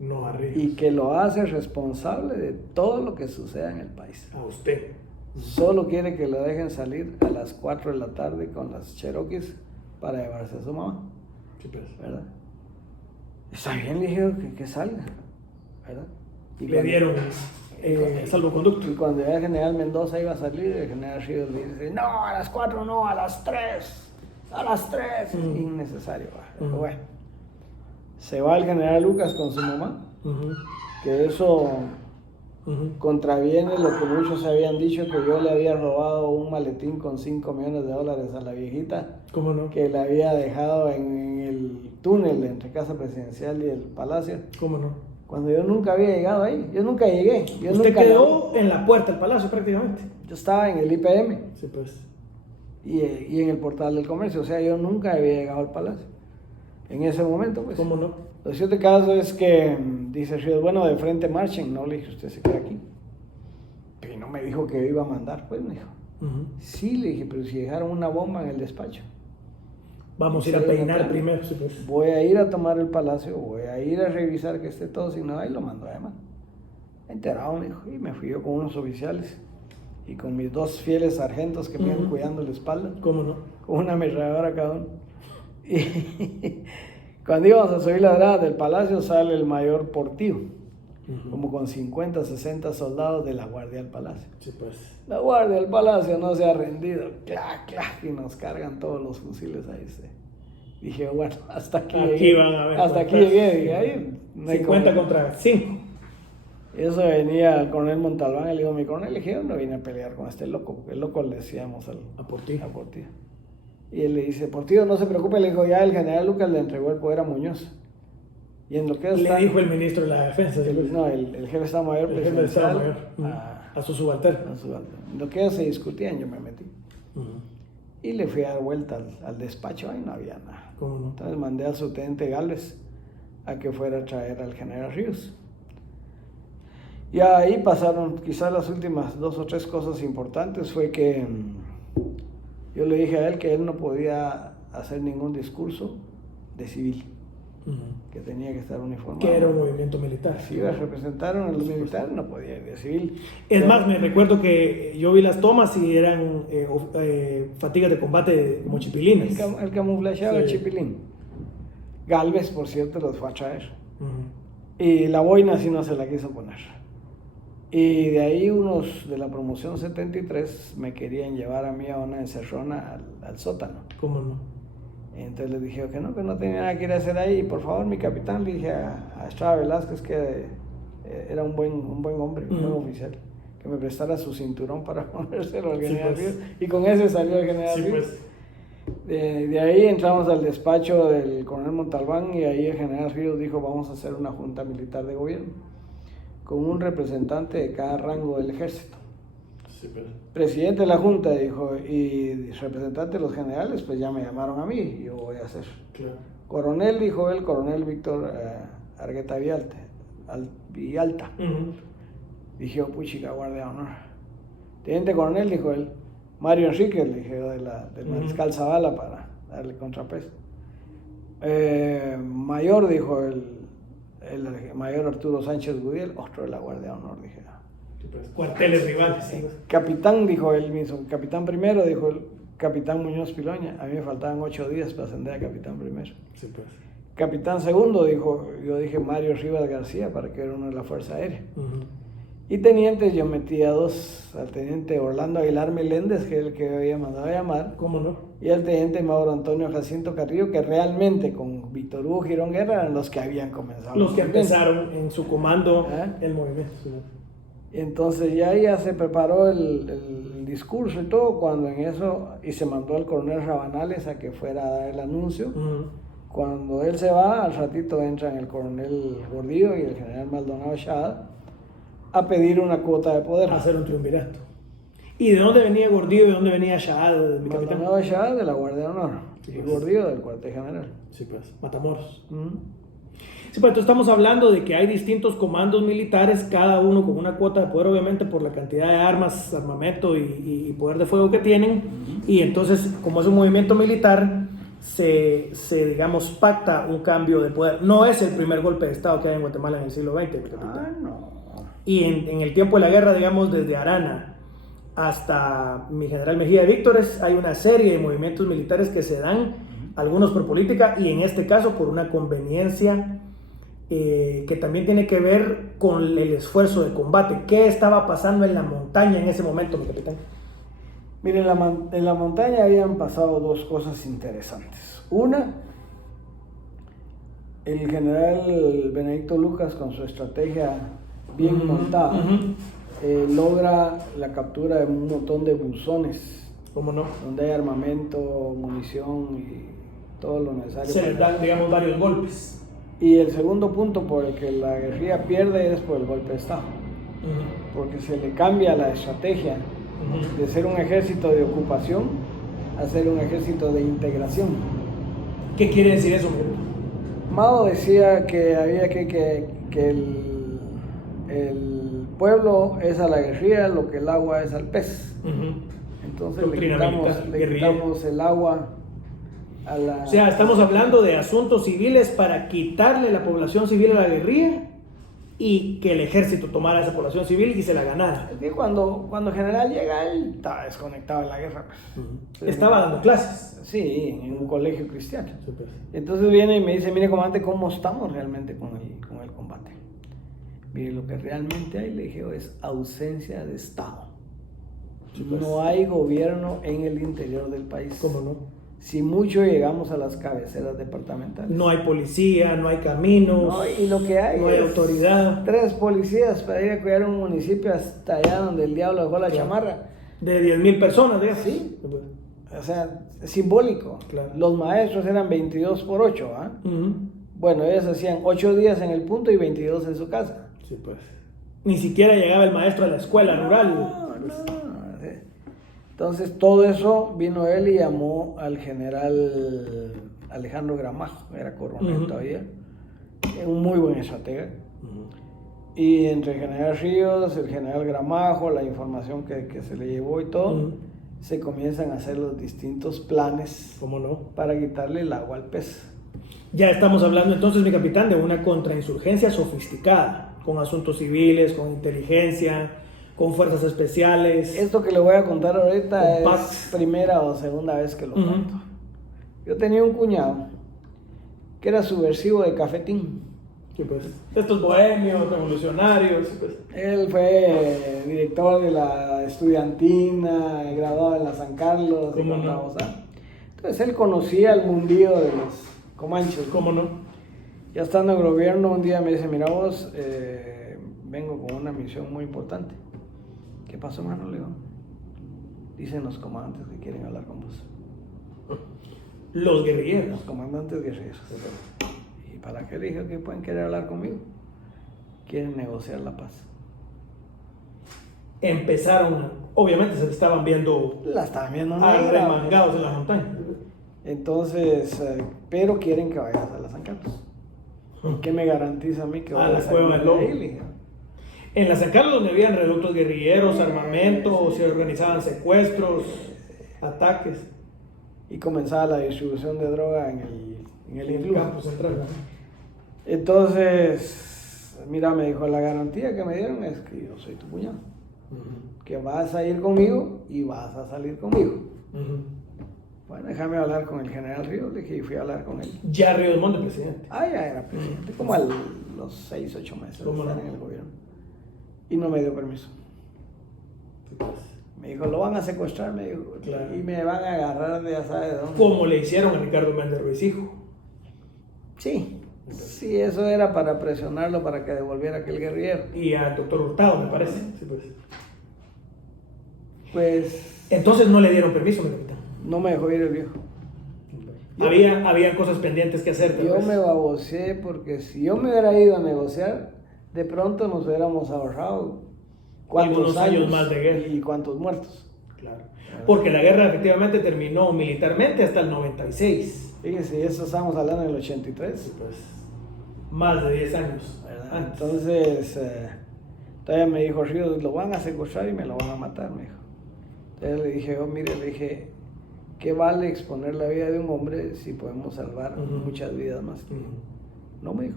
No a Ríos. Y que lo hace responsable de todo lo que suceda en el país. A usted. Solo quiere que lo dejen salir a las 4 de la tarde con las Cherokees para llevarse a su mamá. Sí, pues. ¿Verdad? Está bien, le dije que salga. ¿Verdad? Y Le dieron salvoconducto. Y cuando ya el general Mendoza iba a salir, el general Ríos le dice, no, a las 4 no, a las 3. A las 3. Innecesario. Bueno. Se va el general Lucas con su mamá, que eso contraviene lo que muchos habían dicho, que yo le había robado un maletín con $5 millones a la viejita. ¿Cómo no? Que la había dejado en el túnel entre Casa Presidencial y el Palacio. ¿Cómo no? Cuando yo nunca había llegado ahí, yo nunca llegué. Usted quedó en la puerta del palacio prácticamente. Yo estaba en el IPM. Sí, pues. Y en el Portal del Comercio, o sea, yo nunca había llegado al Palacio. En ese momento, pues. ¿Cómo no? Lo cierto caso es que dice Ríos, bueno, de frente marchen. No, le dije, usted se queda aquí. Pero no me dijo que iba a mandar, pues me dijo. Sí, le dije, pero si dejaron una bomba en el despacho. Vamos a ir a peinar primero. Sí, pues. Voy a ir a tomar el palacio, voy a ir a revisar que esté todo, si no, ahí lo mando a llamar. Enterado, me dijo, y me fui yo con unos oficiales y con mis 2 fieles sargentos que me iban cuidando la espalda. ¿Cómo no? Con una ametralladora cada uno. Y cuando íbamos a subir las gradas del palacio, sale el mayor Portillo, como con 50, 60 soldados de la guardia del palacio. Sí, pues. La guardia del palacio no se ha rendido, clac, clac, y nos cargan todos los fusiles ahí. Dije, bueno, hasta aquí llegué. Van a ver. Hasta aquí llegué, dije, ahí no hay 50 como... contra 5. Eso venía el coronel Montalbán, y le digo, mi coronel, le dije, yo no vine a pelear con este loco, porque el loco le decíamos a Portillo. Y él le dice, Portillo, no se preocupe, le dijo, ya el general Lucas le entregó el poder a Muñoz. Y en lo que Le dijo el ministro de la Defensa. el jefe de Estado Mayor el jefe de Estado Mayor a su subalterno. En lo que ellos se discutían, yo me metí. Uh-huh. Y le fui a dar vuelta al despacho, ahí no había nada. ¿Cómo no? Entonces mandé al subteniente Galvez a que fuera a traer al general Ríos. Y ahí pasaron quizás las últimas 2 o 3 cosas importantes. Fue que yo le dije a él que él no podía hacer ningún discurso de civil, que tenía que estar uniformado. Que era un movimiento militar. Si iba a representar a los militares, no podía ir de civil. Es más, me recuerdo que yo vi las tomas y eran fatigas de combate como chipilines. El camuflajeado chipilín. Galvez, por cierto, los fue a traer. Y la boina sí no se la quiso poner. Y de ahí unos de la promoción 73 me querían llevar a mí a una encerrona al sótano. ¿Cómo no? Entonces les dije que no tenía nada que ir a hacer ahí. Por favor, mi capitán, le dije a Estrada Velázquez, que era un buen hombre, un buen oficial, que me prestara su cinturón para ponérselo al general Ríos. Y con ese salió el general Ríos. De ahí entramos al despacho del coronel Montalbán y ahí el general Ríos dijo: vamos a hacer una junta militar de gobierno con un representante de cada rango del ejército. Presidente de la junta, dijo, y representante de los generales, pues ya me llamaron a mí y yo voy a hacer. Claro. Coronel, dijo él, coronel Víctor Argueta Villalta. Dije, puchica, guardia de honor. Teniente coronel, dijo él, Mario Enríquez, le dije, del mariscal Zavala, para darle contrapeso. Mayor, dijo el mayor Arturo Sánchez Gudiel, otro de la guardia de honor, dije. Cuarteles rivales. Sí. Capitán, dijo él mismo, capitán primero, dijo el capitán Muñoz Piloña. A mí me faltaban 8 días para ascender a capitán primero. Sí, pues. Capitán segundo, dijo, yo dije Mario Rivas García, para que era uno de la Fuerza Aérea. Y tenientes, yo metí a 2, al teniente Orlando Aguilar Meléndez, que es el que había mandado a llamar. ¿Cómo no? Y al teniente Mauro Antonio Jacinto Carrillo, que realmente con Víctor Hugo Girón Guerra eran los que habían comenzado. Los que empezaron en su comando el movimiento. Sí. Entonces ya se preparó el discurso y todo, cuando en eso, y se mandó al coronel Rabanales a que fuera a dar el anuncio. Cuando él se va, al ratito entran el coronel Gordillo y el general Maldonado Shada a pedir una cuota de poder. A hacer un triunvirato. ¿Y de dónde venía Gordillo y de dónde venía Shada, mi capitán? Maldonado Shada de la Guardia de Honor, sí, y Gordillo del cuartel general. Sí, pues, Matamoros. Sí, pues entonces estamos hablando de que hay distintos comandos militares, cada uno con una cuota de poder, obviamente por la cantidad de armas, armamento y poder de fuego que tienen. Y entonces, como es un movimiento militar, se digamos, pacta un cambio de poder. No es el primer golpe de Estado que hay en Guatemala en el siglo XX, mi capitán. No. Y en el tiempo de la guerra, digamos, desde Arana hasta mi general Mejía de Víctores, hay una serie de movimientos militares que se dan, algunos por política y en este caso por una conveniencia que también tiene que ver con el esfuerzo de combate. ¿Qué estaba pasando en la montaña en ese momento, mi capitán? Miren, en la montaña habían pasado 2 cosas interesantes. Una, el general Benedicto Lucas, con su estrategia bien montada, logra la captura de un montón de buzones. ¿Cómo no? Donde hay armamento, munición y todo lo necesario. Se les dan, digamos, varios golpes. Y el segundo punto por el que la guerrilla pierde es por el golpe de Estado. Porque se le cambia la estrategia de ser un ejército de ocupación a ser un ejército de integración. ¿Qué quiere decir eso? Mao decía que había que el pueblo es a la guerrilla lo que el agua es al pez. Entonces le quitamos el agua a la... O sea, estamos hablando de asuntos civiles para quitarle la población civil a la guerrilla y que el ejército tomara esa población civil y se la ganara. Es que cuando el general llega, él estaba desconectado de la guerra. Estaba dando clases. Sí, en un colegio cristiano. Super. Entonces viene y me dice, mire comandante, ¿cómo estamos realmente con el combate? Mire, lo que realmente hay, le dije, es ausencia de Estado. No hay gobierno en el interior del país. ¿Cómo no? Si mucho llegamos a las cabeceras departamentales. No hay policía, no hay caminos. No, y lo que hay no hay autoridad. 3 policías para ir a cuidar un municipio hasta allá donde el diablo dejó la chamarra. De 10,000 personas, ¿eh? Sí. O sea, simbólico. Claro. Los maestros eran 22 por 8, Bueno, ellos hacían 8 días en el punto y 22 en su casa. Sí, pues. Ni siquiera llegaba el maestro a la escuela rural. No. Entonces todo eso vino él y llamó al general Alejandro Gramajo, era coronel todavía, un muy buen estratega. Y entre el general Ríos, el general Gramajo, la información que se le llevó y todo, se comienzan a hacer los distintos planes. ¿Cómo no? Para quitarle el agua al pez. Ya estamos hablando entonces, mi capitán, de una contrainsurgencia sofisticada, con asuntos civiles, con inteligencia, con fuerzas especiales. Esto que le voy a contar ahorita con es primera o segunda vez que lo cuento. Yo tenía un cuñado que era subversivo de cafetín. Sí, pues, estos bohemios, revolucionarios. Pues. Él fue director de la estudiantina, graduado en la San Carlos. ¿Cómo no? Entonces él conocía el mundillo de los comanches. ¿Cómo no? Ya estando en el gobierno, un día me dice, mira vos, vengo con una misión muy importante. ¿Qué pasó, hermano? Le digo, dicen los comandantes que quieren hablar con vos. Los guerrilleros. Los comandantes guerrilleros. ¿Y para qué? Le dije que pueden querer hablar conmigo. Quieren negociar la paz. Empezaron, obviamente se estaban viendo. La estaban viendo arremangados en la montaña. Entonces, pero quieren que vayas a la San Carlos. ¿Qué me garantiza a mí que vayas a la Lobo? En la San Carlos, donde habían reductos guerrilleros, armamento, se organizaban secuestros, ataques. Y comenzaba la distribución de droga en el campo central. Entonces, mira, me dijo, la garantía que me dieron es que yo soy tu cuñado. Que vas a ir conmigo y vas a salir conmigo. Bueno, déjame hablar con el general Ríos, le dije, y fui a hablar con él. Ya Ríos Montt, presidente. Ya era presidente, como a los 6, 8 meses de estar en el gobierno. Y no me dio permiso. Me dijo, lo van a secuestrar, me dijo, claro. Y me van a agarrar de ya sabe de dónde. Como le hicieron a Ricardo Méndez Ruiz, hijo. Sí, eso era para presionarlo para que devolviera aquel guerrillero. Y al doctor Hurtado, me parece. Sí, pues. Entonces no le dieron permiso, mi capitán. No me dejó ir el viejo. Había cosas pendientes que hacer. Yo me baboseé porque si yo me hubiera ido a negociar, de pronto nos hubiéramos ahorrado cuántos años más de guerra y cuántos muertos. Claro. Porque la guerra efectivamente terminó militarmente hasta el 96. Fíjese, eso estamos hablando en el 83. Sí, pues, más de 10 años. Entonces, todavía me dijo Ríos, lo van a secuestrar y me lo van a matar, me dijo. Entonces le dije, mire, ¿qué vale exponer la vida de un hombre si podemos salvar muchas vidas más? No, me dijo,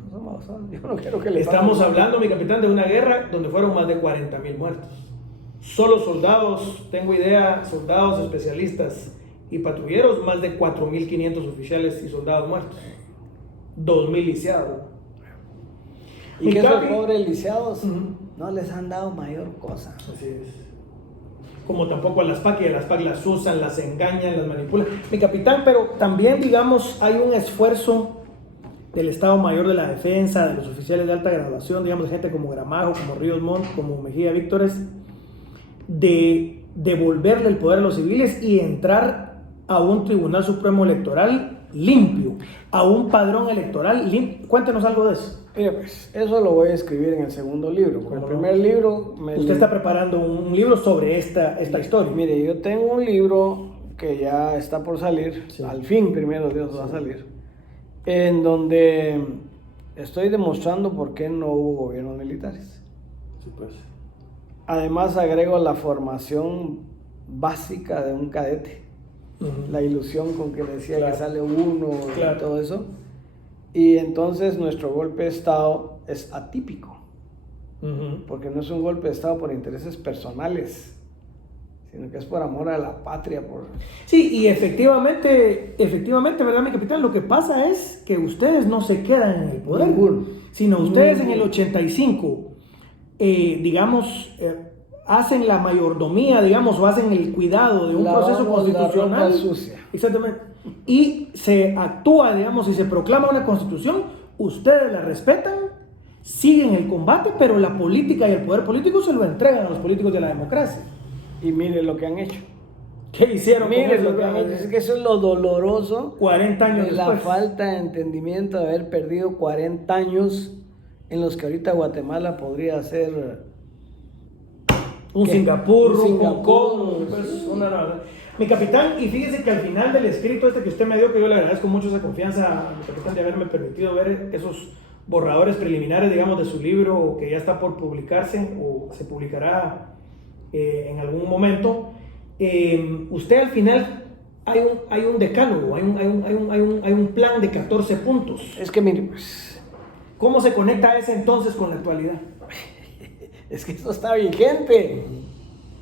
yo no quiero que le Estamos hablando, mi capitán, de una guerra donde fueron más de 40,000 muertos. Solo soldados, tengo idea, soldados, especialistas y patrulleros, más de 4,500 oficiales y soldados muertos. 2,000 lisiados. Y que esos pobres lisiados no les han dado mayor cosa. Así es. Como tampoco a las PAC, y a las PAC las usan, las engañan, las manipulan. Mi capitán, pero también, digamos, hay un esfuerzo del Estado Mayor de la Defensa, de los oficiales de alta graduación, digamos, de gente como Gramajo, como Ríos Montt, como Mejía Víctores, de devolverle el poder a los civiles y entrar a un Tribunal Supremo Electoral limpio, a un padrón electoral limpio. Cuéntenos algo de eso. Mira, pues, eso lo voy a escribir en el segundo libro. Porque el primer libro... Usted está preparando un libro sobre esta historia. Mire, yo tengo un libro que ya está por salir, al fin, primero Dios, va a salir, en donde estoy demostrando por qué no hubo gobiernos militares. Sí, pues. Además, agrego la formación básica de un cadete, la ilusión con que decía que sale uno y todo eso. Y entonces nuestro golpe de Estado es atípico, porque no es un golpe de Estado por intereses personales, sino que es por amor a la patria. Sí, y efectivamente, ¿verdad, mi capitán? Lo que pasa es que ustedes no se quedan en el poder, sino ustedes en el 85, hacen la mayordomía, digamos, o hacen el cuidado de un proceso constitucional. Exactamente. Y se actúa, digamos, y se proclama una constitución, ustedes la respetan, siguen el combate, pero la política y el poder político se lo entregan a los políticos de la democracia. Y mire lo que han hecho. ¿Qué hicieron con Mire, eso? es que eso es lo doloroso 40 años de la después. falta de entendimiento de haber perdido 40 años en los que ahorita Guatemala podría ser Un ¿qué? Singapur, Un Hong Singapur, Kong, pues, sí. Mi capitán, y fíjese que al final del escrito que usted me dio, que yo le agradezco mucho esa confianza a mi capitán de haberme permitido ver esos borradores preliminares, digamos, de su libro que ya está por publicarse o se publicará en algún momento. Usted al final hay un decálogo, hay un plan de 14 puntos. Es que mire, pues, ¿Cómo se conecta ese entonces con la actualidad? es que esto está vigente.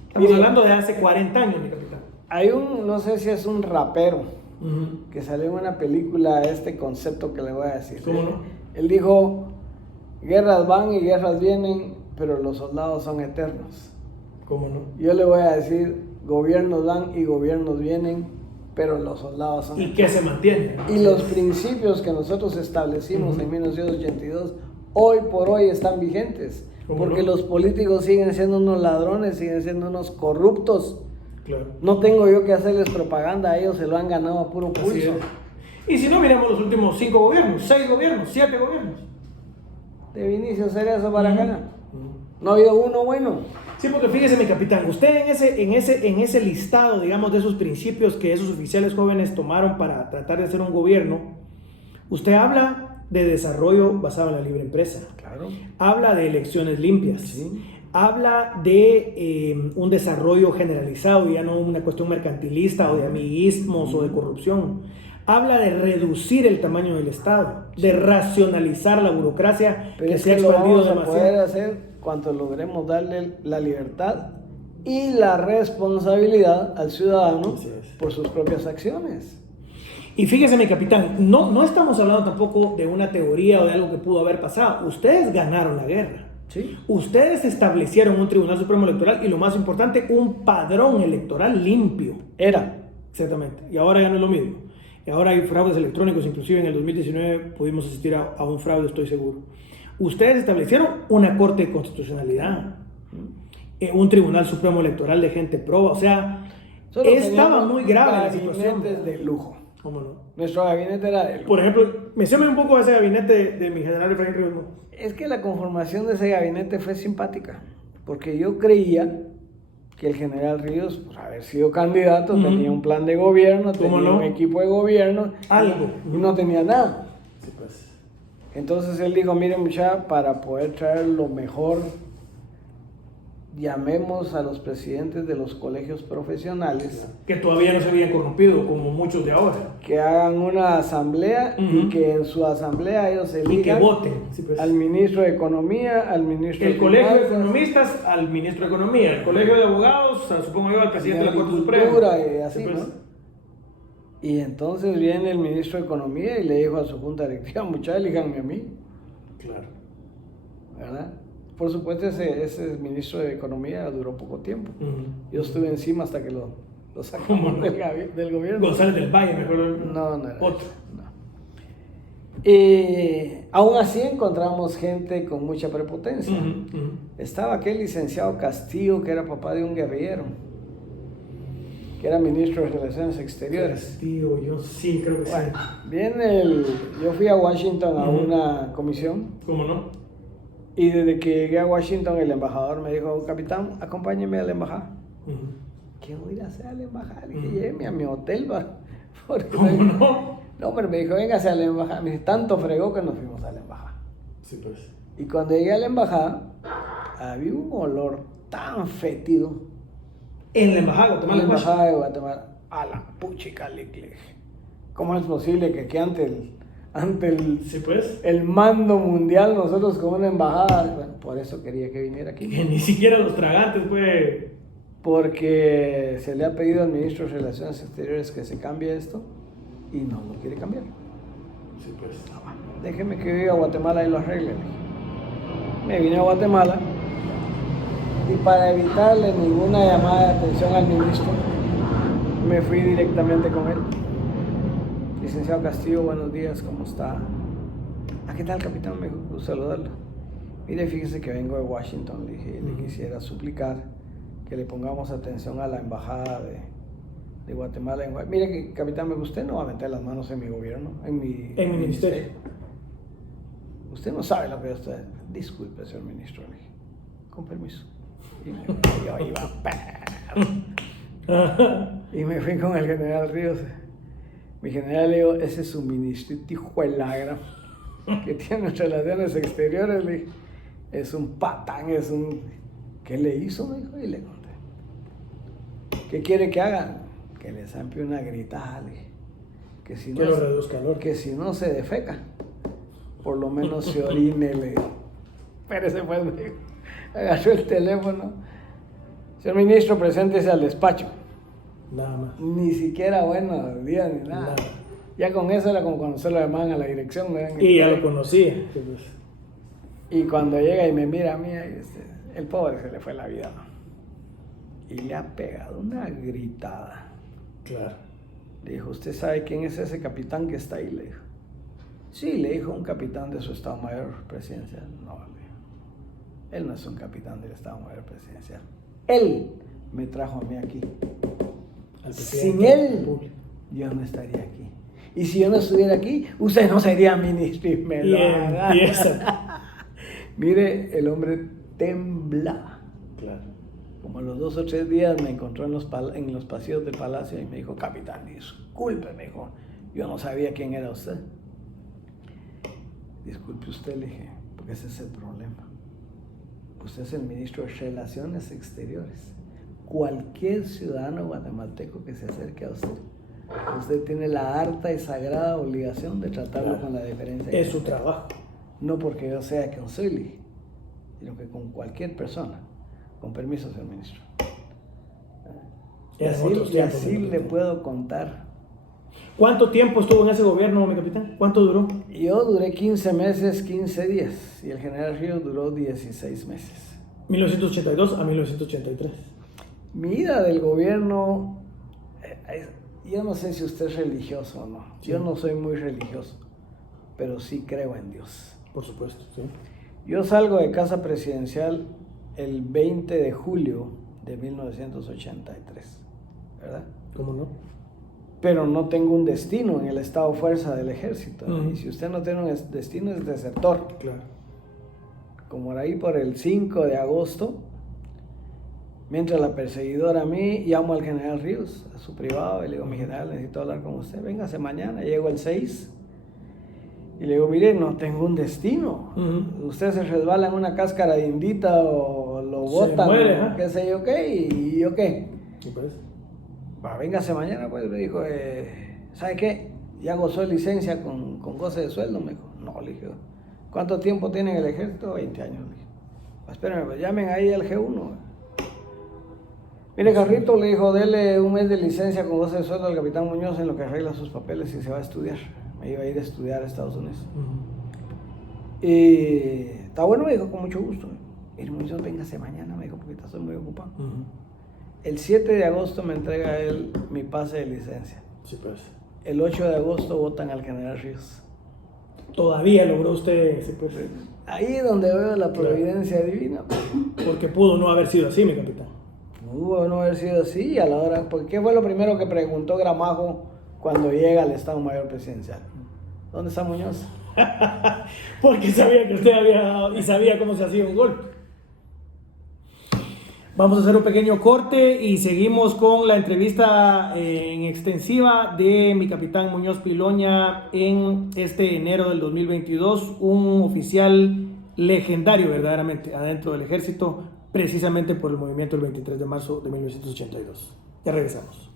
Estamos Mire, hablando de hace 40 años, mi capitán. hay no sé si es un rapero, Uh-huh. que salió en una película este concepto que le voy a decir. ¿Cómo no? Él dijo, guerras van y guerras vienen, pero los soldados son eternos. ¿Cómo no? Yo le voy a decir, gobiernos van y gobiernos vienen, pero los soldados son ¿Y qué se mantiene? Y los principios que nosotros establecimos en 1982, hoy por hoy están vigentes. Porque los políticos siguen siendo unos ladrones, siguen siendo unos corruptos. Claro. No tengo yo que hacerles propaganda, a ellos se lo han ganado a puro Así pulso. es. Y si no, miramos los últimos 5 gobiernos, 6 gobiernos, 7 gobiernos. De Vinicio Cerezo para acá. No ha habido uno bueno. Sí, porque fíjese, mi capitán, usted en ese listado, digamos, de esos principios que esos oficiales jóvenes tomaron para tratar de hacer un gobierno, usted habla de desarrollo basado en la libre empresa. Claro. Habla de elecciones limpias. Sí. Habla de un desarrollo generalizado, ya no una cuestión mercantilista o de amiguismos o de corrupción. Habla de reducir el tamaño del Estado, de racionalizar la burocracia. Pero que es se ha que lo expandido vamos a demasiado. poder hacer cuando logremos darle la libertad y la responsabilidad al ciudadano Así es. por sus propias acciones. Y fíjese, mi capitán, no estamos hablando tampoco de una teoría o de algo que pudo haber pasado. Ustedes ganaron la guerra. ¿Sí? Ustedes establecieron un Tribunal Supremo Electoral y lo más importante, un padrón electoral limpio. Era. Exactamente. Y ahora ya no es lo mismo. Y ahora hay fraudes electrónicos, inclusive en el 2019 pudimos asistir a un fraude, estoy seguro. Ustedes establecieron una Corte de Constitucionalidad, un Tribunal Supremo Electoral de gente proba, o sea, Solo estaba teníamos muy grave la situación. gabinetes de lujo. ¿Cómo no? Nuestro gabinete era de lujo. Por ejemplo, mencióname un poco de ese gabinete de mi general Efraín Ríos Montt. Es que la conformación de ese gabinete fue simpática, porque yo creía que el general Ríos, por haber sido candidato, tenía un plan de gobierno, tenía un equipo de gobierno, Algo. y no tenía nada. Sí, pues. Entonces él dijo, miren muchachos, para poder traer lo mejor, llamemos a los presidentes de los colegios profesionales Que todavía no se habían corrompido como muchos de ahora. que hagan una asamblea y que en su asamblea ellos Y que elijan voten. Sí, pues. al ministro de Economía, al ministro El de colegio de Finanzas, economistas al ministro de Economía, el colegio de abogados, supongo yo, al presidente de la Corte Agricultura Suprema. y así, Sí, pues. ¿no? Y entonces viene el ministro de Economía y le dijo a su junta directiva, muchachos, elíjanme a mí, Claro. ¿verdad? Por supuesto, ese ministro de Economía duró poco tiempo. Ujú. Yo estuve encima hasta que lo sacamos ¿Cómo no? del gobierno. González del Valle, mejor. No era Otro. eso, no. Y aún así encontramos gente con mucha prepotencia. Estaba aquel licenciado Castillo, que era papá de un guerrillero, que era ministro de Relaciones Exteriores. Tío, yo sí, creo que Bueno, sí. yo fui a Washington a una comisión ¿Cómo no? y desde que llegué a Washington el embajador me dijo, capitán, acompáñeme a la embajada. ¿Qué voy a ir a hacer a la embajada? Le dije, lléveme a mi hotel, va. Porque ¿Cómo no? No, pero me dijo, véngase a la embajada. Me dijo, tanto fregó que nos fuimos a la embajada. Sí, pues. Y cuando llegué a la embajada, había un olor tan fétido. En la embajada de En Guatemala. la embajada de Guatemala, a la puchica, le dije, ¿cómo es posible que ante el Sí, pues. el mando mundial nosotros con una embajada? Bueno, por eso quería que viniera aquí. Que ni siquiera los tragantes, pues. Porque se le ha pedido al ministro de Relaciones Exteriores que se cambie esto y no lo quiere cambiar. Sí, pues. Déjeme que viva a Guatemala y lo arregle. Me vine a Guatemala y para evitarle ninguna llamada de atención al ministro, me fui directamente con él. Licenciado Castillo, buenos días, ¿cómo está? Ah, ¿qué tal, capitán? Me gusta saludarlo. Mire, fíjese que vengo de Washington, le dije, le quisiera suplicar que le pongamos atención a la embajada de Guatemala en Guatemala. Mire que, capitán, usted no va a meter las manos en mi gobierno, en mi ministerio. Usted no sabe lo que yo estoy. Disculpe, señor ministro, le dije, con permiso. Y yo iba, y me fui con el general Ríos. Mi general le dijo, ese es un ministrito hijo de la gran que tiene relaciones exteriores, le dije, es un patán, es un... ¿Qué le hizo? Me dijo, y le conté. ¿Qué quiere que haga? Que le zampe una gritada, le dije. Que si no, lo reduzca calor. Que si no se defeca, por lo menos se orine, le dijo. Espérese pues, me dijo. Agarró el teléfono. Señor ministro, preséntese al despacho. Nada más. Ni siquiera buenos días ni nada. Ya con eso era como cuando se lo llamaban a la dirección. Y ya lo conocía. Y cuando llega y me mira a mí, el pobre se le fue la vida, ¿no? Y le ha pegado una gritada. Claro. Le dijo, ¿usted sabe quién es ese capitán que está ahí? Le dijo. Sí, le dijo, un capitán de su Estado Mayor Presidencial. No, le dijo. Él no es un capitán del Estado Mayor Presidencial. Él me trajo a mí aquí. Sin él, yo no estaría aquí. Y si yo no estuviera aquí, usted no sería ministro. Y me lo empieza. Mire, el hombre temblaba. Claro. Como a los 2 o 3 días me encontró en los pasillos del palacio y me dijo, capitán, disculpe, me dijo, yo no sabía quién era usted. Disculpe usted, le dije, porque ese es el problema. Usted es el ministro de Relaciones Exteriores. Cualquier ciudadano guatemalteco que se acerque a usted tiene la harta y sagrada obligación de tratarlo con la deferencia. Es su trabajo. No porque yo sea quien soy, sino que con cualquier persona. Con permiso, señor ministro. Y así le puedo contar. ¿Cuánto tiempo estuvo en ese gobierno, mi capitán? ¿Cuánto duró? Yo duré 15 meses, 15 días. Y el general Ríos duró 16 meses. 1982 a 1983. Mi ida del gobierno, yo no sé si usted es religioso o no. Sí. Yo no soy muy religioso, pero sí creo en Dios. Por supuesto, sí. Yo salgo de casa presidencial el 20 de julio de 1983, ¿verdad? ¿Cómo no? Pero no tengo un destino en el estado fuerza del ejército. Y si usted no tiene un destino, es desertor. Claro. Como ahí por el 5 de agosto, mientras la perseguidora a mí, llamo al general Ríos, a su privado, y le digo, mi general, necesito hablar con usted, véngase mañana. Llego el 6, y le digo, mire, no tengo un destino. Usted se resbala en una cáscara de indita o lo botan, o qué sé yo qué, y yo qué. ¿Qué pues? Va, véngase mañana, pues, me dijo, ¿sabe qué? Ya gozó licencia con goce de sueldo, me dijo. No, le dije, ¿cuánto tiempo tiene en el ejército? 20 años, le dije. Espérenme, pues, llamen ahí al G1. Mire, Carrito, le dijo, dele un mes de licencia con goce de sueldo al capitán Muñoz en lo que arregla sus papeles y se va a estudiar. Me iba a ir a estudiar a Estados Unidos. Y está bueno, me dijo, con mucho gusto. Mire, Muñoz, véngase mañana, me dijo, porque estoy muy ocupado. El 7 de agosto me entrega él mi pase de licencia. Sí, pues. El 8 de agosto votan al general Ríos. ¿Todavía logró usted ese puesto? Ahí es donde veo la providencia divina. Porque pudo no haber sido así, mi capitán. Pudo no haber sido así a la hora... Porque ¿qué fue lo primero que preguntó Gramajo cuando llega al Estado Mayor Presidencial? ¿Dónde está Muñoz? Porque sabía que usted había dado y sabía cómo se hacía un golpe. Vamos a hacer un pequeño corte y seguimos con la entrevista en extensiva de mi capitán Muñoz Piloña en este enero del 2022, un oficial legendario verdaderamente adentro del ejército, precisamente por el movimiento del 23 de marzo de 1982. Ya regresamos.